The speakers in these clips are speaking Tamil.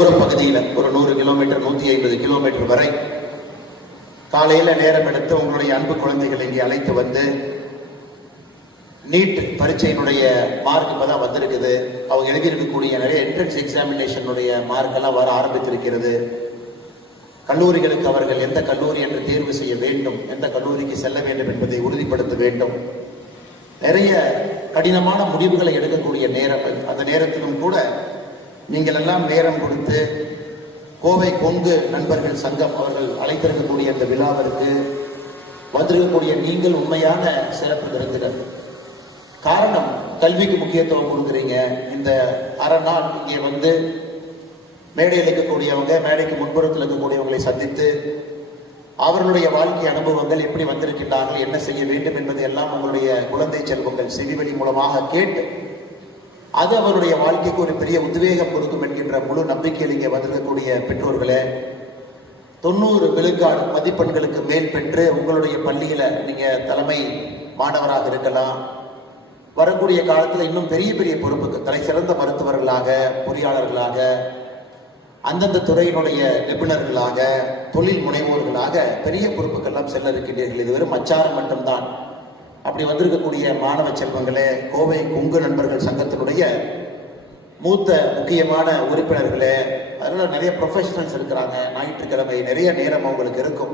ஒரு பகுதியில் ஒரு 100 கிலோமீட்டர் 150 கிலோமீட்டர் வரை காலையில் நேரம் எடுத்து உங்களுடைய அன்பு குழந்தைகள் இங்கே அழைத்து வந்து நீட் பரீட்சையினுடைய மார்க் இப்பதான் வந்திருக்குது. அவங்க எழுதியிருக்கக்கூடிய நிறைய என்ட்ரன்ஸ் எக்ஸாமினேஷனுடைய மார்க் எல்லாம் வர ஆரம்பித்திருக்கிறது. கல்லூரிகளுக்கு அவர்கள் எந்த கல்லூரி என்று தேர்வு செய்ய வேண்டும், எந்த கல்லூரிக்கு செல்ல வேண்டும் என்பதை உறுதிப்படுத்த வேண்டும். நிறைய கடினமான முடிவுகளை எடுக்கக்கூடிய நேரம். அந்த நேரத்திலும் கூட நீங்கள் எல்லாம் நேரம் கொடுத்து கோவை கொங்கு நண்பர்கள் சங்கம் அவர்கள் அழைத்திருக்கக்கூடிய இந்த விழாவிற்கு வந்திருக்கக்கூடிய நீங்கள் உண்மையான சிறப்பு விருந்தினர். காரணம், கல்விக்கு முக்கியத்துவம் கொடுக்குறீங்க. இந்த அரை நாள் இங்கே வந்து மேடையில் இருக்கக்கூடியவங்க, மேடைக்கு முன்புறத்தில் இருக்கக்கூடியவங்களை சந்தித்து அவர்களுடைய வாழ்க்கை அனுபவங்கள் எப்படி வந்திருக்கின்றார்கள், என்ன செய்ய வேண்டும் என்பதை எல்லாம் உங்களுடைய குழந்தை செல்வங்கள் செவிவழி மூலமாக கேட்டு அது அவருடைய வாழ்க்கைக்கு ஒரு பெரிய உத்வேகம் கொடுக்கும் என்கின்ற முழு நம்பிக்கையில் இங்கே வந்திருக்கக்கூடிய பெற்றோர்களே, 90 விழுக்காடு மதிப்பெண்களுக்கு மேல் பெற்று உங்களுடைய பள்ளியில நீங்க தலைமை மாணவராக இருக்கலாம். வரக்கூடிய காலத்தில் இன்னும் பெரிய பெரிய பொறுப்புக்கு தலை சிறந்த மருத்துவர்களாக, பொறியாளர்களாக, அந்தந்த துறையினுடைய நிபுணர்களாக, தொழில் முனைவோர்களாக பெரிய பொறுப்புக்கெல்லாம் செல்ல இருக்கின்றீர்கள். இது வெறும் அச்சாரம் மட்டும்தான். அப்படி வந்திருக்கக்கூடிய மாணவ செல்வங்களே, கோவை கொங்கு நண்பர்கள் சங்கத்தினுடைய மூத்த முக்கியமான உறுப்பினர்களே, அதில் நிறைய ப்ரொஃபஷனல்ஸ் இருக்கிறாங்க. ஞாயிற்றுக்கிழமை நிறைய நேரம் அவங்களுக்கு இருக்கும்.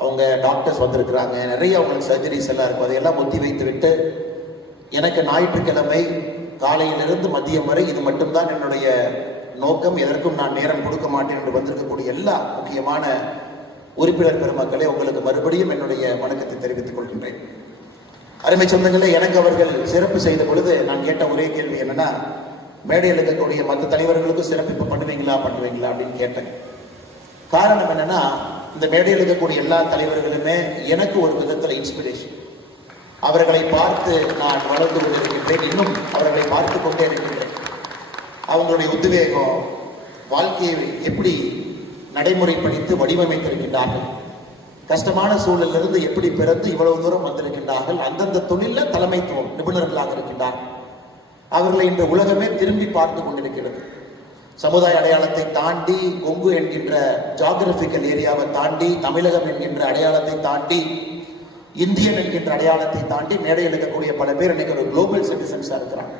அவங்க டாக்டர்ஸ் வந்திருக்கிறாங்க, நிறைய அவங்களுக்கு சர்ஜரிஸ் எல்லாம் இருக்கும். அதையெல்லாம் ஒத்தி வைத்து விட்டு எனக்கு ஞாயிற்றுக்கிழமை காலையிலிருந்து மதியம் வரை இது மட்டும்தான் என்னுடைய நோக்கம், எதற்கும் நான் நேரம் கொடுக்க மாட்டேன் என்று வந்திருக்கக்கூடிய எல்லா முக்கியமான உறுப்பினர் பெருமக்களே, உங்களுக்கு மறுபடியும் என்னுடைய வணக்கத்தை தெரிவித்துக் கொள்கின்றேன். அருமை சொந்தங்களே, எனக்கு அவர்கள் சிறப்பு செய்த பொழுது நான் கேட்ட ஒரே கேள்வி என்னன்னா, மேடையில் இருக்கக்கூடிய மற்ற தலைவர்களுக்கும் சிறப்பிப்பு பண்ணுவீங்களா அப்படின்னு கேட்டேன். காரணம் என்னன்னா, இந்த மேடையில் இருக்கக்கூடிய எல்லா தலைவர்களுமே எனக்கு ஒரு விதத்தில் இன்ஸ்பிரேஷன். அவர்களை பார்த்து நான் வளர்ந்து கொண்டிருக்கின்றேன், இன்னும் அவர்களை பார்த்து கொண்டே இருக்கின்றேன். அவங்களுடைய உத்வேகம், வாழ்க்கையை எப்படி நடைமுறைப்படுத்தி வடிவமைத்திருக்கின்றார்கள், கஷ்டமான சூழலிலிருந்து எப்படி பிறந்து இவ்வளவு தூரம் வந்திருக்கின்றார்கள், அந்தந்த தொழில தலைமைத்துவம் நிபுணர்களாக இருக்கின்றார்கள். அவர்களை இந்த உலகமே திரும்பி பார்த்து கொண்டிருக்கிறது. சமுதாய அடையாளத்தை தாண்டி, கொங்கு என்கின்ற ஜியோகிராபிக்கல் ஏரியாவை தாண்டி, தமிழகம் என்கின்ற அடையாளத்தை தாண்டி, இந்தியன் என்கின்ற அடையாளத்தை தாண்டி மேடையில் இருக்கக்கூடிய பல பேர் இன்னைக்கு ஒரு குளோபல் சிட்டிசன்ஸா இருக்கிறாங்க.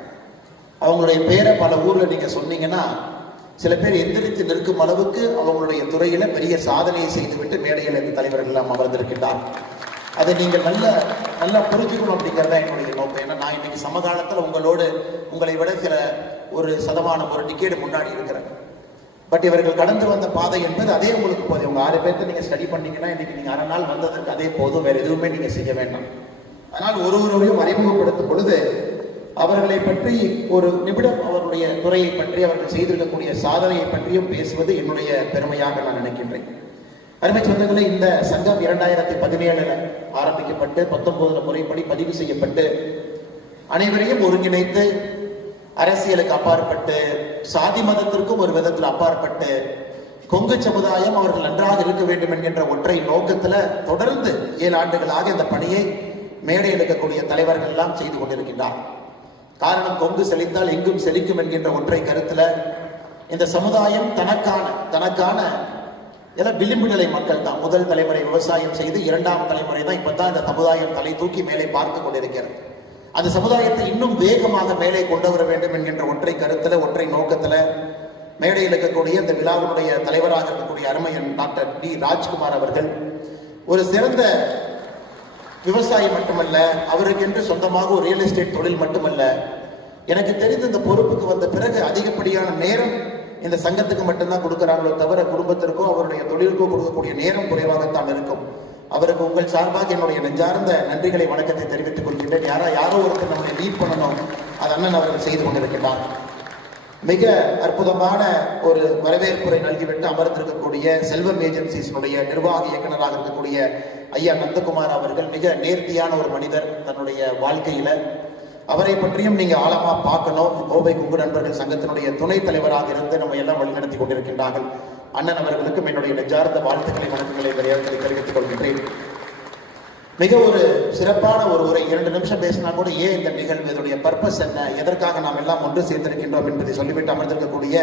அவங்களுடைய பேரை பல ஊர்ல நீங்க சொன்னீங்கன்னா சில பேர் எந்திரித்து நிற்கும் அளவுக்கு அவங்களுடைய துறையில பெரிய சாதனையை செய்துவிட்டு மேடையில் இந்த தலைவர்கள் எல்லாம் அமர்ந்திருக்கின்றார். அதை நீங்கள் நல்லா புரிஞ்சுக்கணும் அப்படிங்கிறத என்னுடைய நோக்கம். ஏன்னா நான் இன்னைக்கு சமகாலத்தில் உங்களை விட ஒரு சதமானம், ஒரு டிகேடு முன்னாடி இருக்கிறேன். பட் இவர்கள் கடந்து வந்த பாதை என்பது அதே உங்களுக்கு போதும். உங்க 6 பேர்த்த நீங்க ஸ்டடி பண்ணீங்கன்னா இன்னைக்கு நீங்க அரை நாள் வந்ததற்கு அதே போதும், வேற எதுவுமே நீங்க செய்ய வேண்டாம். அதனால் ஒருவரையும் அறிமுகப்படுத்தும் பொழுது அவர்களை பற்றி ஒரு நிமிடம் அவருடைய துறையை பற்றி, அவர்கள் செய்திருக்கக்கூடிய சாதனையை பற்றியும் பேசுவது என்னுடைய பெருமையாக நான் நினைக்கின்றேன். அருமை சொந்தங்களே, இந்த சங்கம் 2017 ஆரம்பிக்கப்பட்டு 19 முறைப்படி பதிவு செய்யப்பட்டு அனைவரையும் ஒருங்கிணைத்து அரசியலுக்கு அப்பாற்பட்டு, சாதி மதத்திற்கும் ஒரு விதத்தில் அப்பாற்பட்டு, கொங்கு சமுதாயம் அவர்கள் நன்றாக இருக்க வேண்டும் என்கின்ற ஒற்றை நோக்கத்துல தொடர்ந்து 7 ஆண்டுகளாக இந்த பணியை மேடையில் இருக்கக்கூடிய தலைவர்கள் எல்லாம் செய்து கொண்டிருக்கின்றார். காரணம், கொங்கு செழித்தால் எங்கும் செழிக்கும் என்கின்ற ஒற்றை கருத்துல இந்த சமுதாயம் தனக்கான எல்லாம் விளிம்பு நிலை மக்கள் தான். முதல் தலைமுறை விவசாயம் செய்து, 2ஆம் தலைமுறை தான் இப்பதான் இந்த சமுதாயம் தலை தூக்கி மேலே பார்த்து கொண்டிருக்கிறது. அந்த சமுதாயத்தை இன்னும் வேகமாக மேலே கொண்டு வர வேண்டும் என்கின்ற ஒற்றை கருத்துல, ஒற்றை நோக்கத்துல மேடையில் இருக்கக்கூடிய இந்த விழாவினுடைய தலைவராக இருக்கக்கூடிய அருமையன் டாக்டர் டி ராஜ்குமார் அவர்கள் ஒரு சிறந்த விவசாயி மட்டுமல்ல, அவருக்கென்று சொந்தமாக ஒரு ரியல் எஸ்டேட் தொழில் மட்டுமல்ல, எனக்கு தெரிந்த இந்த பொறுப்புக்கு வந்த பிறகு அதிகப்படியான நேரம் இந்த சங்கத்துக்கு மட்டும்தான் கொடுக்கிறார்களோ தவிர குடும்பத்திற்கோ அவருடைய தொழிலுக்கோ கொடுக்கக்கூடிய நேரம் குறைவாகத்தான் இருக்கும். அவருக்கு உங்கள் சார்பாக என்னுடைய நெஞ்சார்ந்த நன்றிகளை, வணக்கத்தை தெரிவித்துக் கொள்கின்றேன். யாரோ ஒருத்தர் நம்மளை லீட் பண்ணணும், அது அண்ணன் அவர்கள் செய்து கொண்டிருக்கிறார். மிக அற்புதமான ஒரு வரவேற்புரை நல்கிவிட்டு அமர்ந்திருக்கக்கூடிய செல்வம் ஏஜென்சிஸுடைய நிர்வாக இயக்குநராக இருக்கக்கூடிய ஐயா நந்தகுமார் அவர்கள் மிக நேர்த்தியான ஒரு மனிதர். தன்னுடைய வாழ்க்கையில அவரை பற்றியும் நீங்க ஆழமா பார்க்கணும். கோவை கொங்கு நண்பர்கள் சங்கத்தினுடைய துணைத் தலைவராக இருந்து நம்ம எல்லாம் வழிநடத்தி கொண்டிருக்கின்றார்கள். அண்ணன் அவர்களுக்கும் என்னுடைய நெஞ்சார்ந்த வாழ்த்துக்களை, வணக்கங்களை தெரிவித்துக் கொள்கின்றேன். மிக ஒரு சிறப்பான ஒரு உரை. 2 நிமிஷம் பேசினா கூட ஏன் இந்த நிகழ்வு, இதனுடைய பர்பஸ் என்ன, எதற்காக நாம் எல்லாம் ஒன்று சேர்ந்திருக்கின்றோம் என்பதை சொல்லிவிட்டு அமர்ந்திருக்கக்கூடிய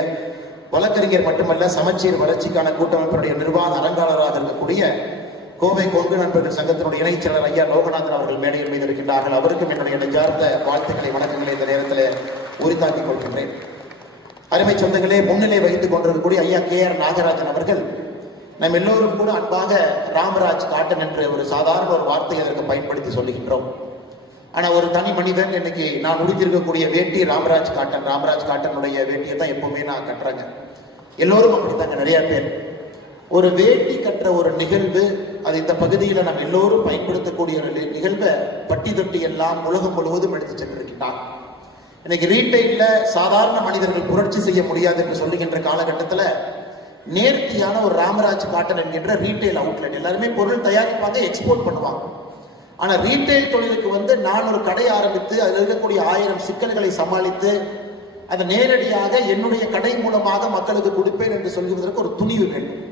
வழக்கறிஞர் மட்டுமல்ல, சமச்சீர் வளர்ச்சிக்கான கூட்டமைப்பினுடைய நிர்வாக அலங்காளராக இருக்கக்கூடிய கோவை கொங்கு நண்பர்கள் சங்கத்தினுடைய இணைச் செயலர் ஐயா லோகநாதன் அவர்கள் மேடையில் மீது இருக்கின்றார்கள். அவருக்கும் என்னுடைய நெஞ்சார்ந்த வாழ்த்துக்களை, வணக்கங்களை இந்த நேரத்தில் உரித்தாக்கிக் கொள்கின்றேன். அருமை சொந்தங்களே, முன்னிலை வகித்துக் கொண்டிருக்கக்கூடிய ஐயா KR நாகராஜன் அவர்கள் நம் எல்லோரும் கூட அன்பாக ராமராஜ் காட்டன் என்ற ஒரு சாதாரண ஒரு வார்த்தையை அதற்கு பயன்படுத்தி சொல்லுகின்றோம். ஆனா ஒரு தனி மனிதன் இன்னைக்கு நான் உடுத்திருக்கக்கூடிய வேட்டி ராமராஜ் காட்டனுடைய வேட்டியை தான் எப்பவுமே நான் கட்டுறாங்க. எல்லோரும் அப்படித்தாங்க. நிறைய பேர் ஒரு வேட்டி கட்டுற ஒரு நிகழ்வு, அது இந்த பகுதியில் நம்ம எல்லோரும் பயன்படுத்தக்கூடிய ஒரு நிகழ்வை பட்டி தொட்டி எல்லாம் உலகம் முழுவதும் எடுத்து சென்றிருக்கிறார். இன்னைக்கு ரீட்டைல்ல சாதாரண மனிதர்கள் புரட்சி செய்ய முடியாது என்று சொல்லுகின்ற காலகட்டத்தில் நேர்த்தியான ஒரு ராமராஜ் காட்டன் என்கின்ற ரீட்டைல் அவுட்லெட், எல்லாருமே பொருள் தயாரிப்பாங்க, எக்ஸ்போர்ட் பண்ணுவாங்க. ஆனா ரீட்டைல் தொழிலுக்கு நான் ஒரு கடை ஆரம்பித்து அதில் இருக்கக்கூடிய 1000 சிக்கல்களை சமாளித்து அதை நேரடியாக என்னுடைய கடை மூலமாக மக்களுக்கு கொடுப்பேன் என்று சொல்லுவதற்கு ஒரு துணிவு வேண்டும்.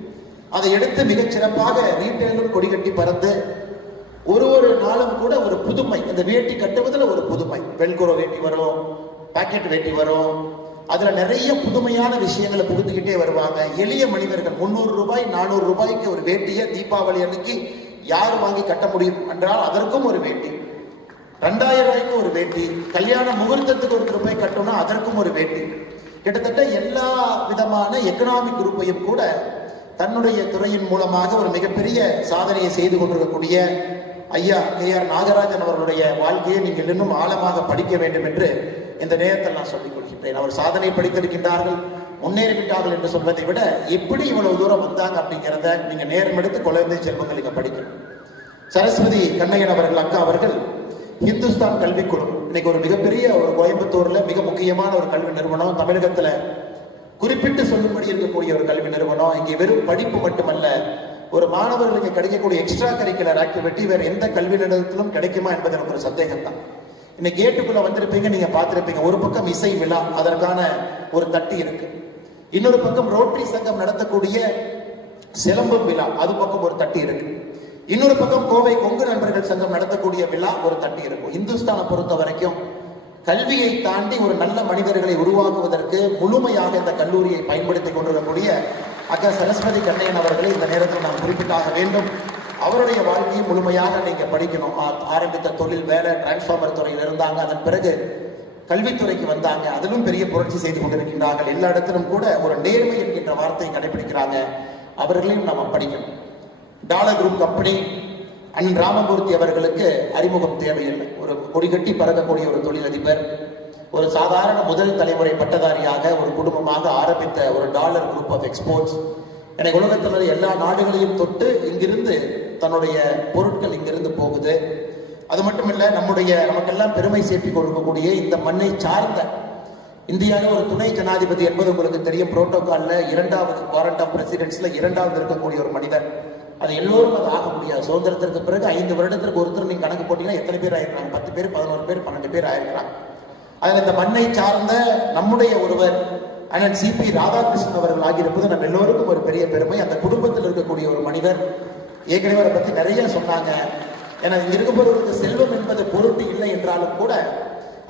அதை எடுத்து மிகச் சிறப்பாக ரீட்டைலும் கொடி கட்டி பறந்து ஒரு நாளும் கூட ஒரு புதுமை, இந்த வேட்டி கட்டுவதில் ஒரு புதுமை. வெல்குரோ வேட்டி வரும், பாக்கெட் வேட்டி வரும், அதுல நிறைய புதுமையான விஷயங்களை புகுந்துகிட்டே வருவாங்க. எளிய மனிதர்கள் 300 ரூபாய் 400 ரூபாய்க்கு ஒரு வேட்டியை தீபாவளி அன்னைக்கு யார் வாங்கி கட்ட முடியும் என்றால் அதற்கும் ஒரு வேட்டி, 2000 ரூபாய்க்கு ஒரு வேட்டி, கல்யாண முகூர்த்தத்துக்கு ஒரு ரூபாய் கட்டணும் அதற்கும் ஒரு வேட்டி. கிட்டத்தட்ட எல்லா விதமான எக்கனாமிக் குரூப்பையும் கூட தன்னுடைய துறையின் மூலமாக ஒரு மிகப்பெரிய சாதனையை செய்து கொண்டிருக்கக்கூடிய ஐயா KR நாகராஜன் அவர்களுடைய வாழ்க்கையை நீங்கள் இன்னும் ஆழமாக படிக்க வேண்டும் என்று இந்த நேரத்தில் நான் சொல்லிக் கொள்கின்றேன். அவர் சாதனை படித்திருக்கின்றார்கள், முன்னேறிவிட்டார்கள் என்று சொல்வதை விட எப்படி இவ்வளவு தூரம் வந்தாங்க அப்படிங்கிறத நீங்க நேரம் எடுத்து குழந்தை செல்வங்கள் இங்க படிக்கணும். சரஸ்வதி கண்ணையன் அவர்கள், அக்கா அவர்கள் இந்துஸ்தான் கல்விக்குழு இன்னைக்கு ஒரு மிகப்பெரிய ஒரு கோயம்புத்தூர்ல மிக முக்கியமான ஒரு கல்வி நிறுவனம், தமிழகத்துல குறிப்பிட்டு சொல்லும்படி இருக்கக்கூடிய ஒரு கல்வி நிறுவனம். இங்கே வெறும் படிப்பு மட்டுமல்ல, ஒரு மாணவர்களுக்கு கிடைக்கக்கூடிய எக்ஸ்ட்ரா கரிக்குலர் ஆக்டிவிட்டி வேற எந்த கல்வி நிறுவனத்திலும் கிடைக்குமா என்பது எனக்கு ஒரு சந்தேகம் தான். இன்னைக்கு கேட்டுக்குள்ள வந்திருப்பீங்க, நீங்க பார்த்திருப்பீங்க, ஒரு பக்கம் இசை விழா, அதற்கான ஒரு தட்டி இருக்கு. இன்னொரு பக்கம் ரோட்டரி சங்கம் நடத்தக்கூடிய சிலம்பம் விழா, அது பக்கம் ஒரு தட்டி இருக்கு. இன்னொரு பக்கம் கோவை கொங்கு நண்பர்கள் சங்கம் நடத்தக்கூடிய விழா ஒரு தட்டி இருக்கும். இந்துஸ்தானை பொறுத்த வரைக்கும் கல்வியை தாண்டி ஒரு நல்ல மனிதர்களை உருவாக்குவதற்கு முழுமையாக இந்த கல்லூரியை பயன்படுத்திக் கொண்டிருக்கக்கூடிய அக்கா சரஸ்வதி கண்ணையன் அவர்களை இந்த நேரத்தில் நாம் குறிப்பிட்டாக வேண்டும். அவருடைய வாழ்க்கையை முழுமையாக நீங்க படிக்கணும். ஆரம்பித்த தொழில் வேலை டிரான்ஸ்பார்மர் துறையில் இருந்தாங்க, அதன் பிறகு கல்வித்துறைக்கு வந்தாங்க, அதிலும் பெரிய புரட்சி செய்து கொண்டிருக்கின்றார்கள். எல்லா இடத்திலும் கூட ஒரு நேர்மை என்கின்ற வார்த்தையை கடைபிடிக்கிறாங்க. அவர்களையும் நாம படிக்கணும். டாலர் குரூப் கம்பெனி அண்ணன் ராமமூர்த்தி அவர்களுக்கு அறிமுகம் தேவையில்லை. ஒரு கொடிகட்டி பறக்கக்கூடிய ஒரு தொழிலதிபர், ஒரு சாதாரண முதல் தலைமுறை பட்டதாரியாக ஒரு குடும்பமாக ஆரம்பித்த ஒரு டாலர் குரூப் ஆஃப் எக்ஸ்போர்ட்ஸ் எனக்கு உலகத்தில் எல்லா நாடுகளையும் தொட்டு இங்கிருந்து தன்னுடைய பொருட்கள் இங்கிருந்து போகுது. அது மட்டுமில்ல, நமக்கெல்லாம் பெருமை சேர்த்து கொடுக்கக்கூடிய இந்த மண்ணை சார்ந்த இந்தியாவில் ஒரு துணை ஜனாதிபதி என்பது உங்களுக்கு தெரியும். புரோட்டோகால்ல 2வது வாரண்ட் ஆஃப் பிரசிடென்ட்ஸ்ல 2வது இருக்கக்கூடிய ஒரு மனிதர். அது எல்லோரும் அது ஆக முடியாது. சுதந்திரத்திற்கு பிறகு 5 வருடத்திற்கு ஒருத்தர் நீங்க கணக்கு போட்டீங்கன்னா எத்தனை பேர் ஆயிருக்காங்க? 10 பேர், 11 பேர், 12 பேர் ஆயிருக்கிறாங்க. அதில் இந்த மண்ணை சார்ந்த நம்முடைய ஒருவர் அண்ணன் CP ராதாகிருஷ்ணன் அவர்கள் ஆகியிருப்பது நம்ம எல்லோருக்கும் ஒரு பெரிய பெருமை. அந்த குடும்பத்தில் இருக்கக்கூடிய ஒரு மனிதர். ஏற்கனவே அவரை பத்தி நிறைய சொன்னாங்க. ஏன்னா இங்க இருப்பவர்களுக்கு செல்வம் என்பது பொருட்டு இல்லை என்றாலும் கூட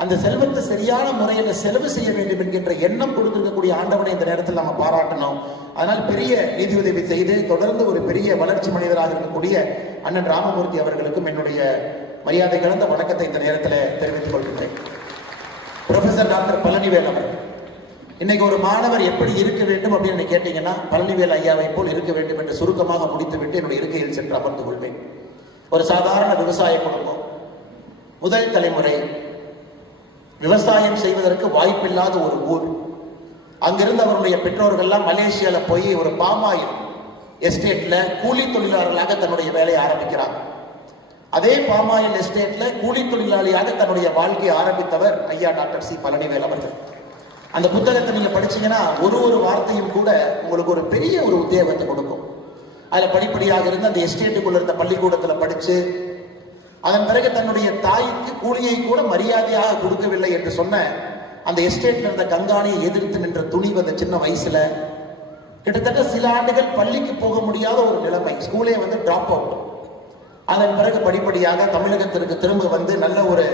அந்த செல்வத்தை சரியான முறையில் செலவு செய்ய வேண்டும் என்கின்ற எண்ணம் கொடுத்திருக்கக்கூடிய ஆண்டவனை இந்த நேரத்தில் நம்ம பாராட்டணும். அதனால் பெரிய நிதியுதவி செய்து தொடர்ந்து ஒரு பெரிய வளர்ச்சி மனிதராக இருக்கக்கூடிய அண்ணன் ராமமூர்த்தி அவர்களுக்கும் என்னுடைய மரியாதை கலந்த வணக்கத்தை இந்த நேரத்தில் தெரிவித்துக் கொள்கின்றேன். ப்ரொஃபசர் டாக்டர் பழனிவேல் அவர்கள், இன்னைக்கு ஒரு மாணவர் எப்படி இருக்க வேண்டும் அப்படின்னு கேட்டீங்கன்னா பழனிவேல் ஐயாவை போல் இருக்க வேண்டும் என்று சுருக்கமாக முடித்துவிட்டு என்னுடைய இருக்கையில் சென்று அமர்ந்து கொள்வேன். ஒரு சாதாரண விவசாய குடும்பம், முதல் தலைமுறை, விவசாயம் செய்வதற்கு வாய்ப்பில்லாத ஒரு ஊர். அங்கிருந்து அவருடைய பெற்றோர்கள்லாம் மலேசியால போய் ஒரு பாமாயில் எஸ்டேட்ல கூலி தொழிலாளர்களாக தன்னுடைய வேலையை ஆரம்பிக்கிறாங்க. அதே பாமாயில் எஸ்டேட்ல கூலி தொழிலாளியாக தன்னுடைய வாழ்க்கையை ஆரம்பித்தவர் ஐயா டாக்டர் சி பழனிவேல் அவர்கள். அந்த புத்தகத்தை நீங்க படிச்சீங்கன்னா ஒரு வார்த்தையும் கூட உங்களுக்கு ஒரு பெரிய ஒரு உத்வேகத்தை கொடுக்கும். அதுல படிப்படியாக இருந்து அந்த எஸ்டேட்டுக்குள்ள இருந்த பள்ளிக்கூடத்துல படிச்சு அதன் பிறகு தன்னுடைய தாய்க்கு கூலியை கூட மரியாதையாக கொடுக்கவில்லை என்று சொன்ன அந்த எஸ்டேட்ல இருந்த கங்காணியை எதிர்த்து நின்ற துணிவு அந்த சின்ன வயசுல. கிட்டத்தட்ட சில ஆண்டுகள் பள்ளிக்கு போக முடியாத ஒரு நிலைமை, ஸ்கூலே டிராப் அவுட். அதன் பிறகு படிப்படியாக தமிழகத்திற்கு திரும்ப நல்ல ஒரு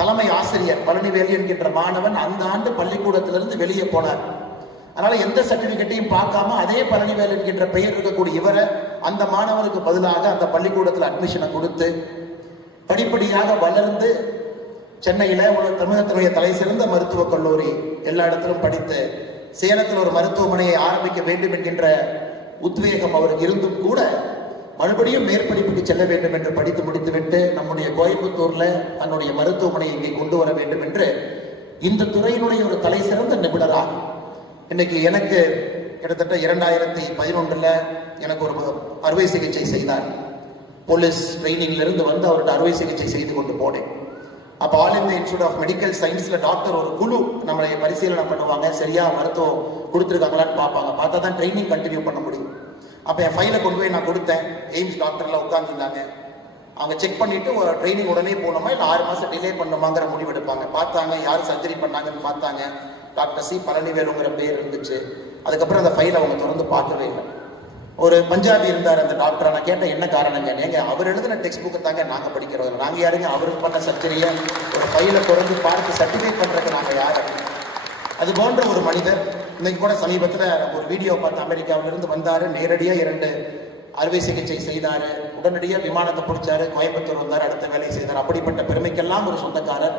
தலைமை ஆசிரியர் பழனிவேல் என்கின்ற மாணவன் அந்த ஆண்டு பள்ளிக்கூடத்திலிருந்து வெளியே போனார். அதனால எந்த சர்டிபிகேட்டையும் பார்க்காம அதே பழனிவேல் என்கின்ற பெயர் இருக்கக்கூடிய இவரை அந்த மாணவருக்கு பதிலாக அந்த பள்ளிக்கூடத்தில் அட்மிஷனை கொடுத்து படிப்படியாக வளர்ந்து சென்னையில தமிழகத்தினுடைய தலை சிறந்த மருத்துவக் கல்லூரி எல்லா இடத்திலும் படித்து சேலத்தில் ஒரு மருத்துவமனையை ஆரம்பிக்க வேண்டும் என்கின்ற உத்வேகம் அவருக்கு இருந்தும் கூட மறுபடியும் மேற்படிப்புக்கு செல்ல வேண்டும் என்று படித்து முடித்துவிட்டு நம்முடைய கோயம்புத்தூர்ல தன்னுடைய மருத்துவமனையை இங்கே கொண்டு வர வேண்டும் என்று இந்த துறையினுடைய ஒரு தலை சிறந்த நிபுணராக இன்னைக்கு எனக்கு கிட்டத்தட்ட 2011 எனக்கு ஒரு அறுவை சிகிச்சை செய்தார். போலீஸ் ட்ரைனிங்ல இருந்து வந்து அவர்கிட்ட அறுவை சிகிச்சை செய்து கொண்டு போனேன். அப்ப All India Institute of Medical சயின்ஸ்ல டாக்டர் ஒரு குழு நம்மளை பரிசீலனை பண்ணுவாங்க, சரியா மருத்துவம் கொடுத்துருக்காங்களான்னு பார்ப்பாங்க. பார்த்தா தான் ட்ரைனிங் கண்டினியூ பண்ண முடியும். அப்ப என் ஃபைலை கொண்டு போய் நான் கொடுத்தேன். எய்ம்ஸ் டாக்டர்ல உட்காந்துருந்தாங்க. அவங்க செக் பண்ணிட்டு ட்ரைனிங் உடனே போகணுமா இல்லை 6 மாசம் டிலே பண்ணுமாங்கிற முடிவு எடுப்பாங்க. பார்த்தாங்க, யார் சர்ஜரி பண்ணாங்கன்னு பார்த்தாங்க. டாக்டர் சி பழனிவேலுங்கிற பேர் இருந்துச்சு. அதுக்கப்புறம் அந்த ஃபைலை அவங்க தொடர்ந்து பார்க்கவே இல்லை. ஒரு பஞ்சாபி இருந்தார் அந்த டாக்டர். நான் கேட்டேன் என்ன காரணங்க? நீங்க அவர் எழுதின டெக்ஸ்ட் புக்கு தாங்க நாங்க படிக்கிறோம். நாங்க யாருங்க அவருக்கு பண்ண சர்ஜரியை ஒரு ஃபைலை தொடர்ந்து பார்த்து சர்டிஃபிகேட் பண்றதுக்கு நாங்க யாரு? அது போன்ற ஒரு மனிதர் இன்னைக்கு கூட சமீபத்தில் ஒரு வீடியோ பார்த்து அமெரிக்காவிலிருந்து வந்தாரு. நேரடியாக 2 அறுவை சிகிச்சை செய்தாரு. உடனடியாக விமானத்தை பிடிச்சாரு, கோயம்புத்தூர் வந்தார், அடுத்த வேலையை செய்தார். அப்படிப்பட்ட பெருமைக்கெல்லாம் ஒரு சொந்தக்காரர்,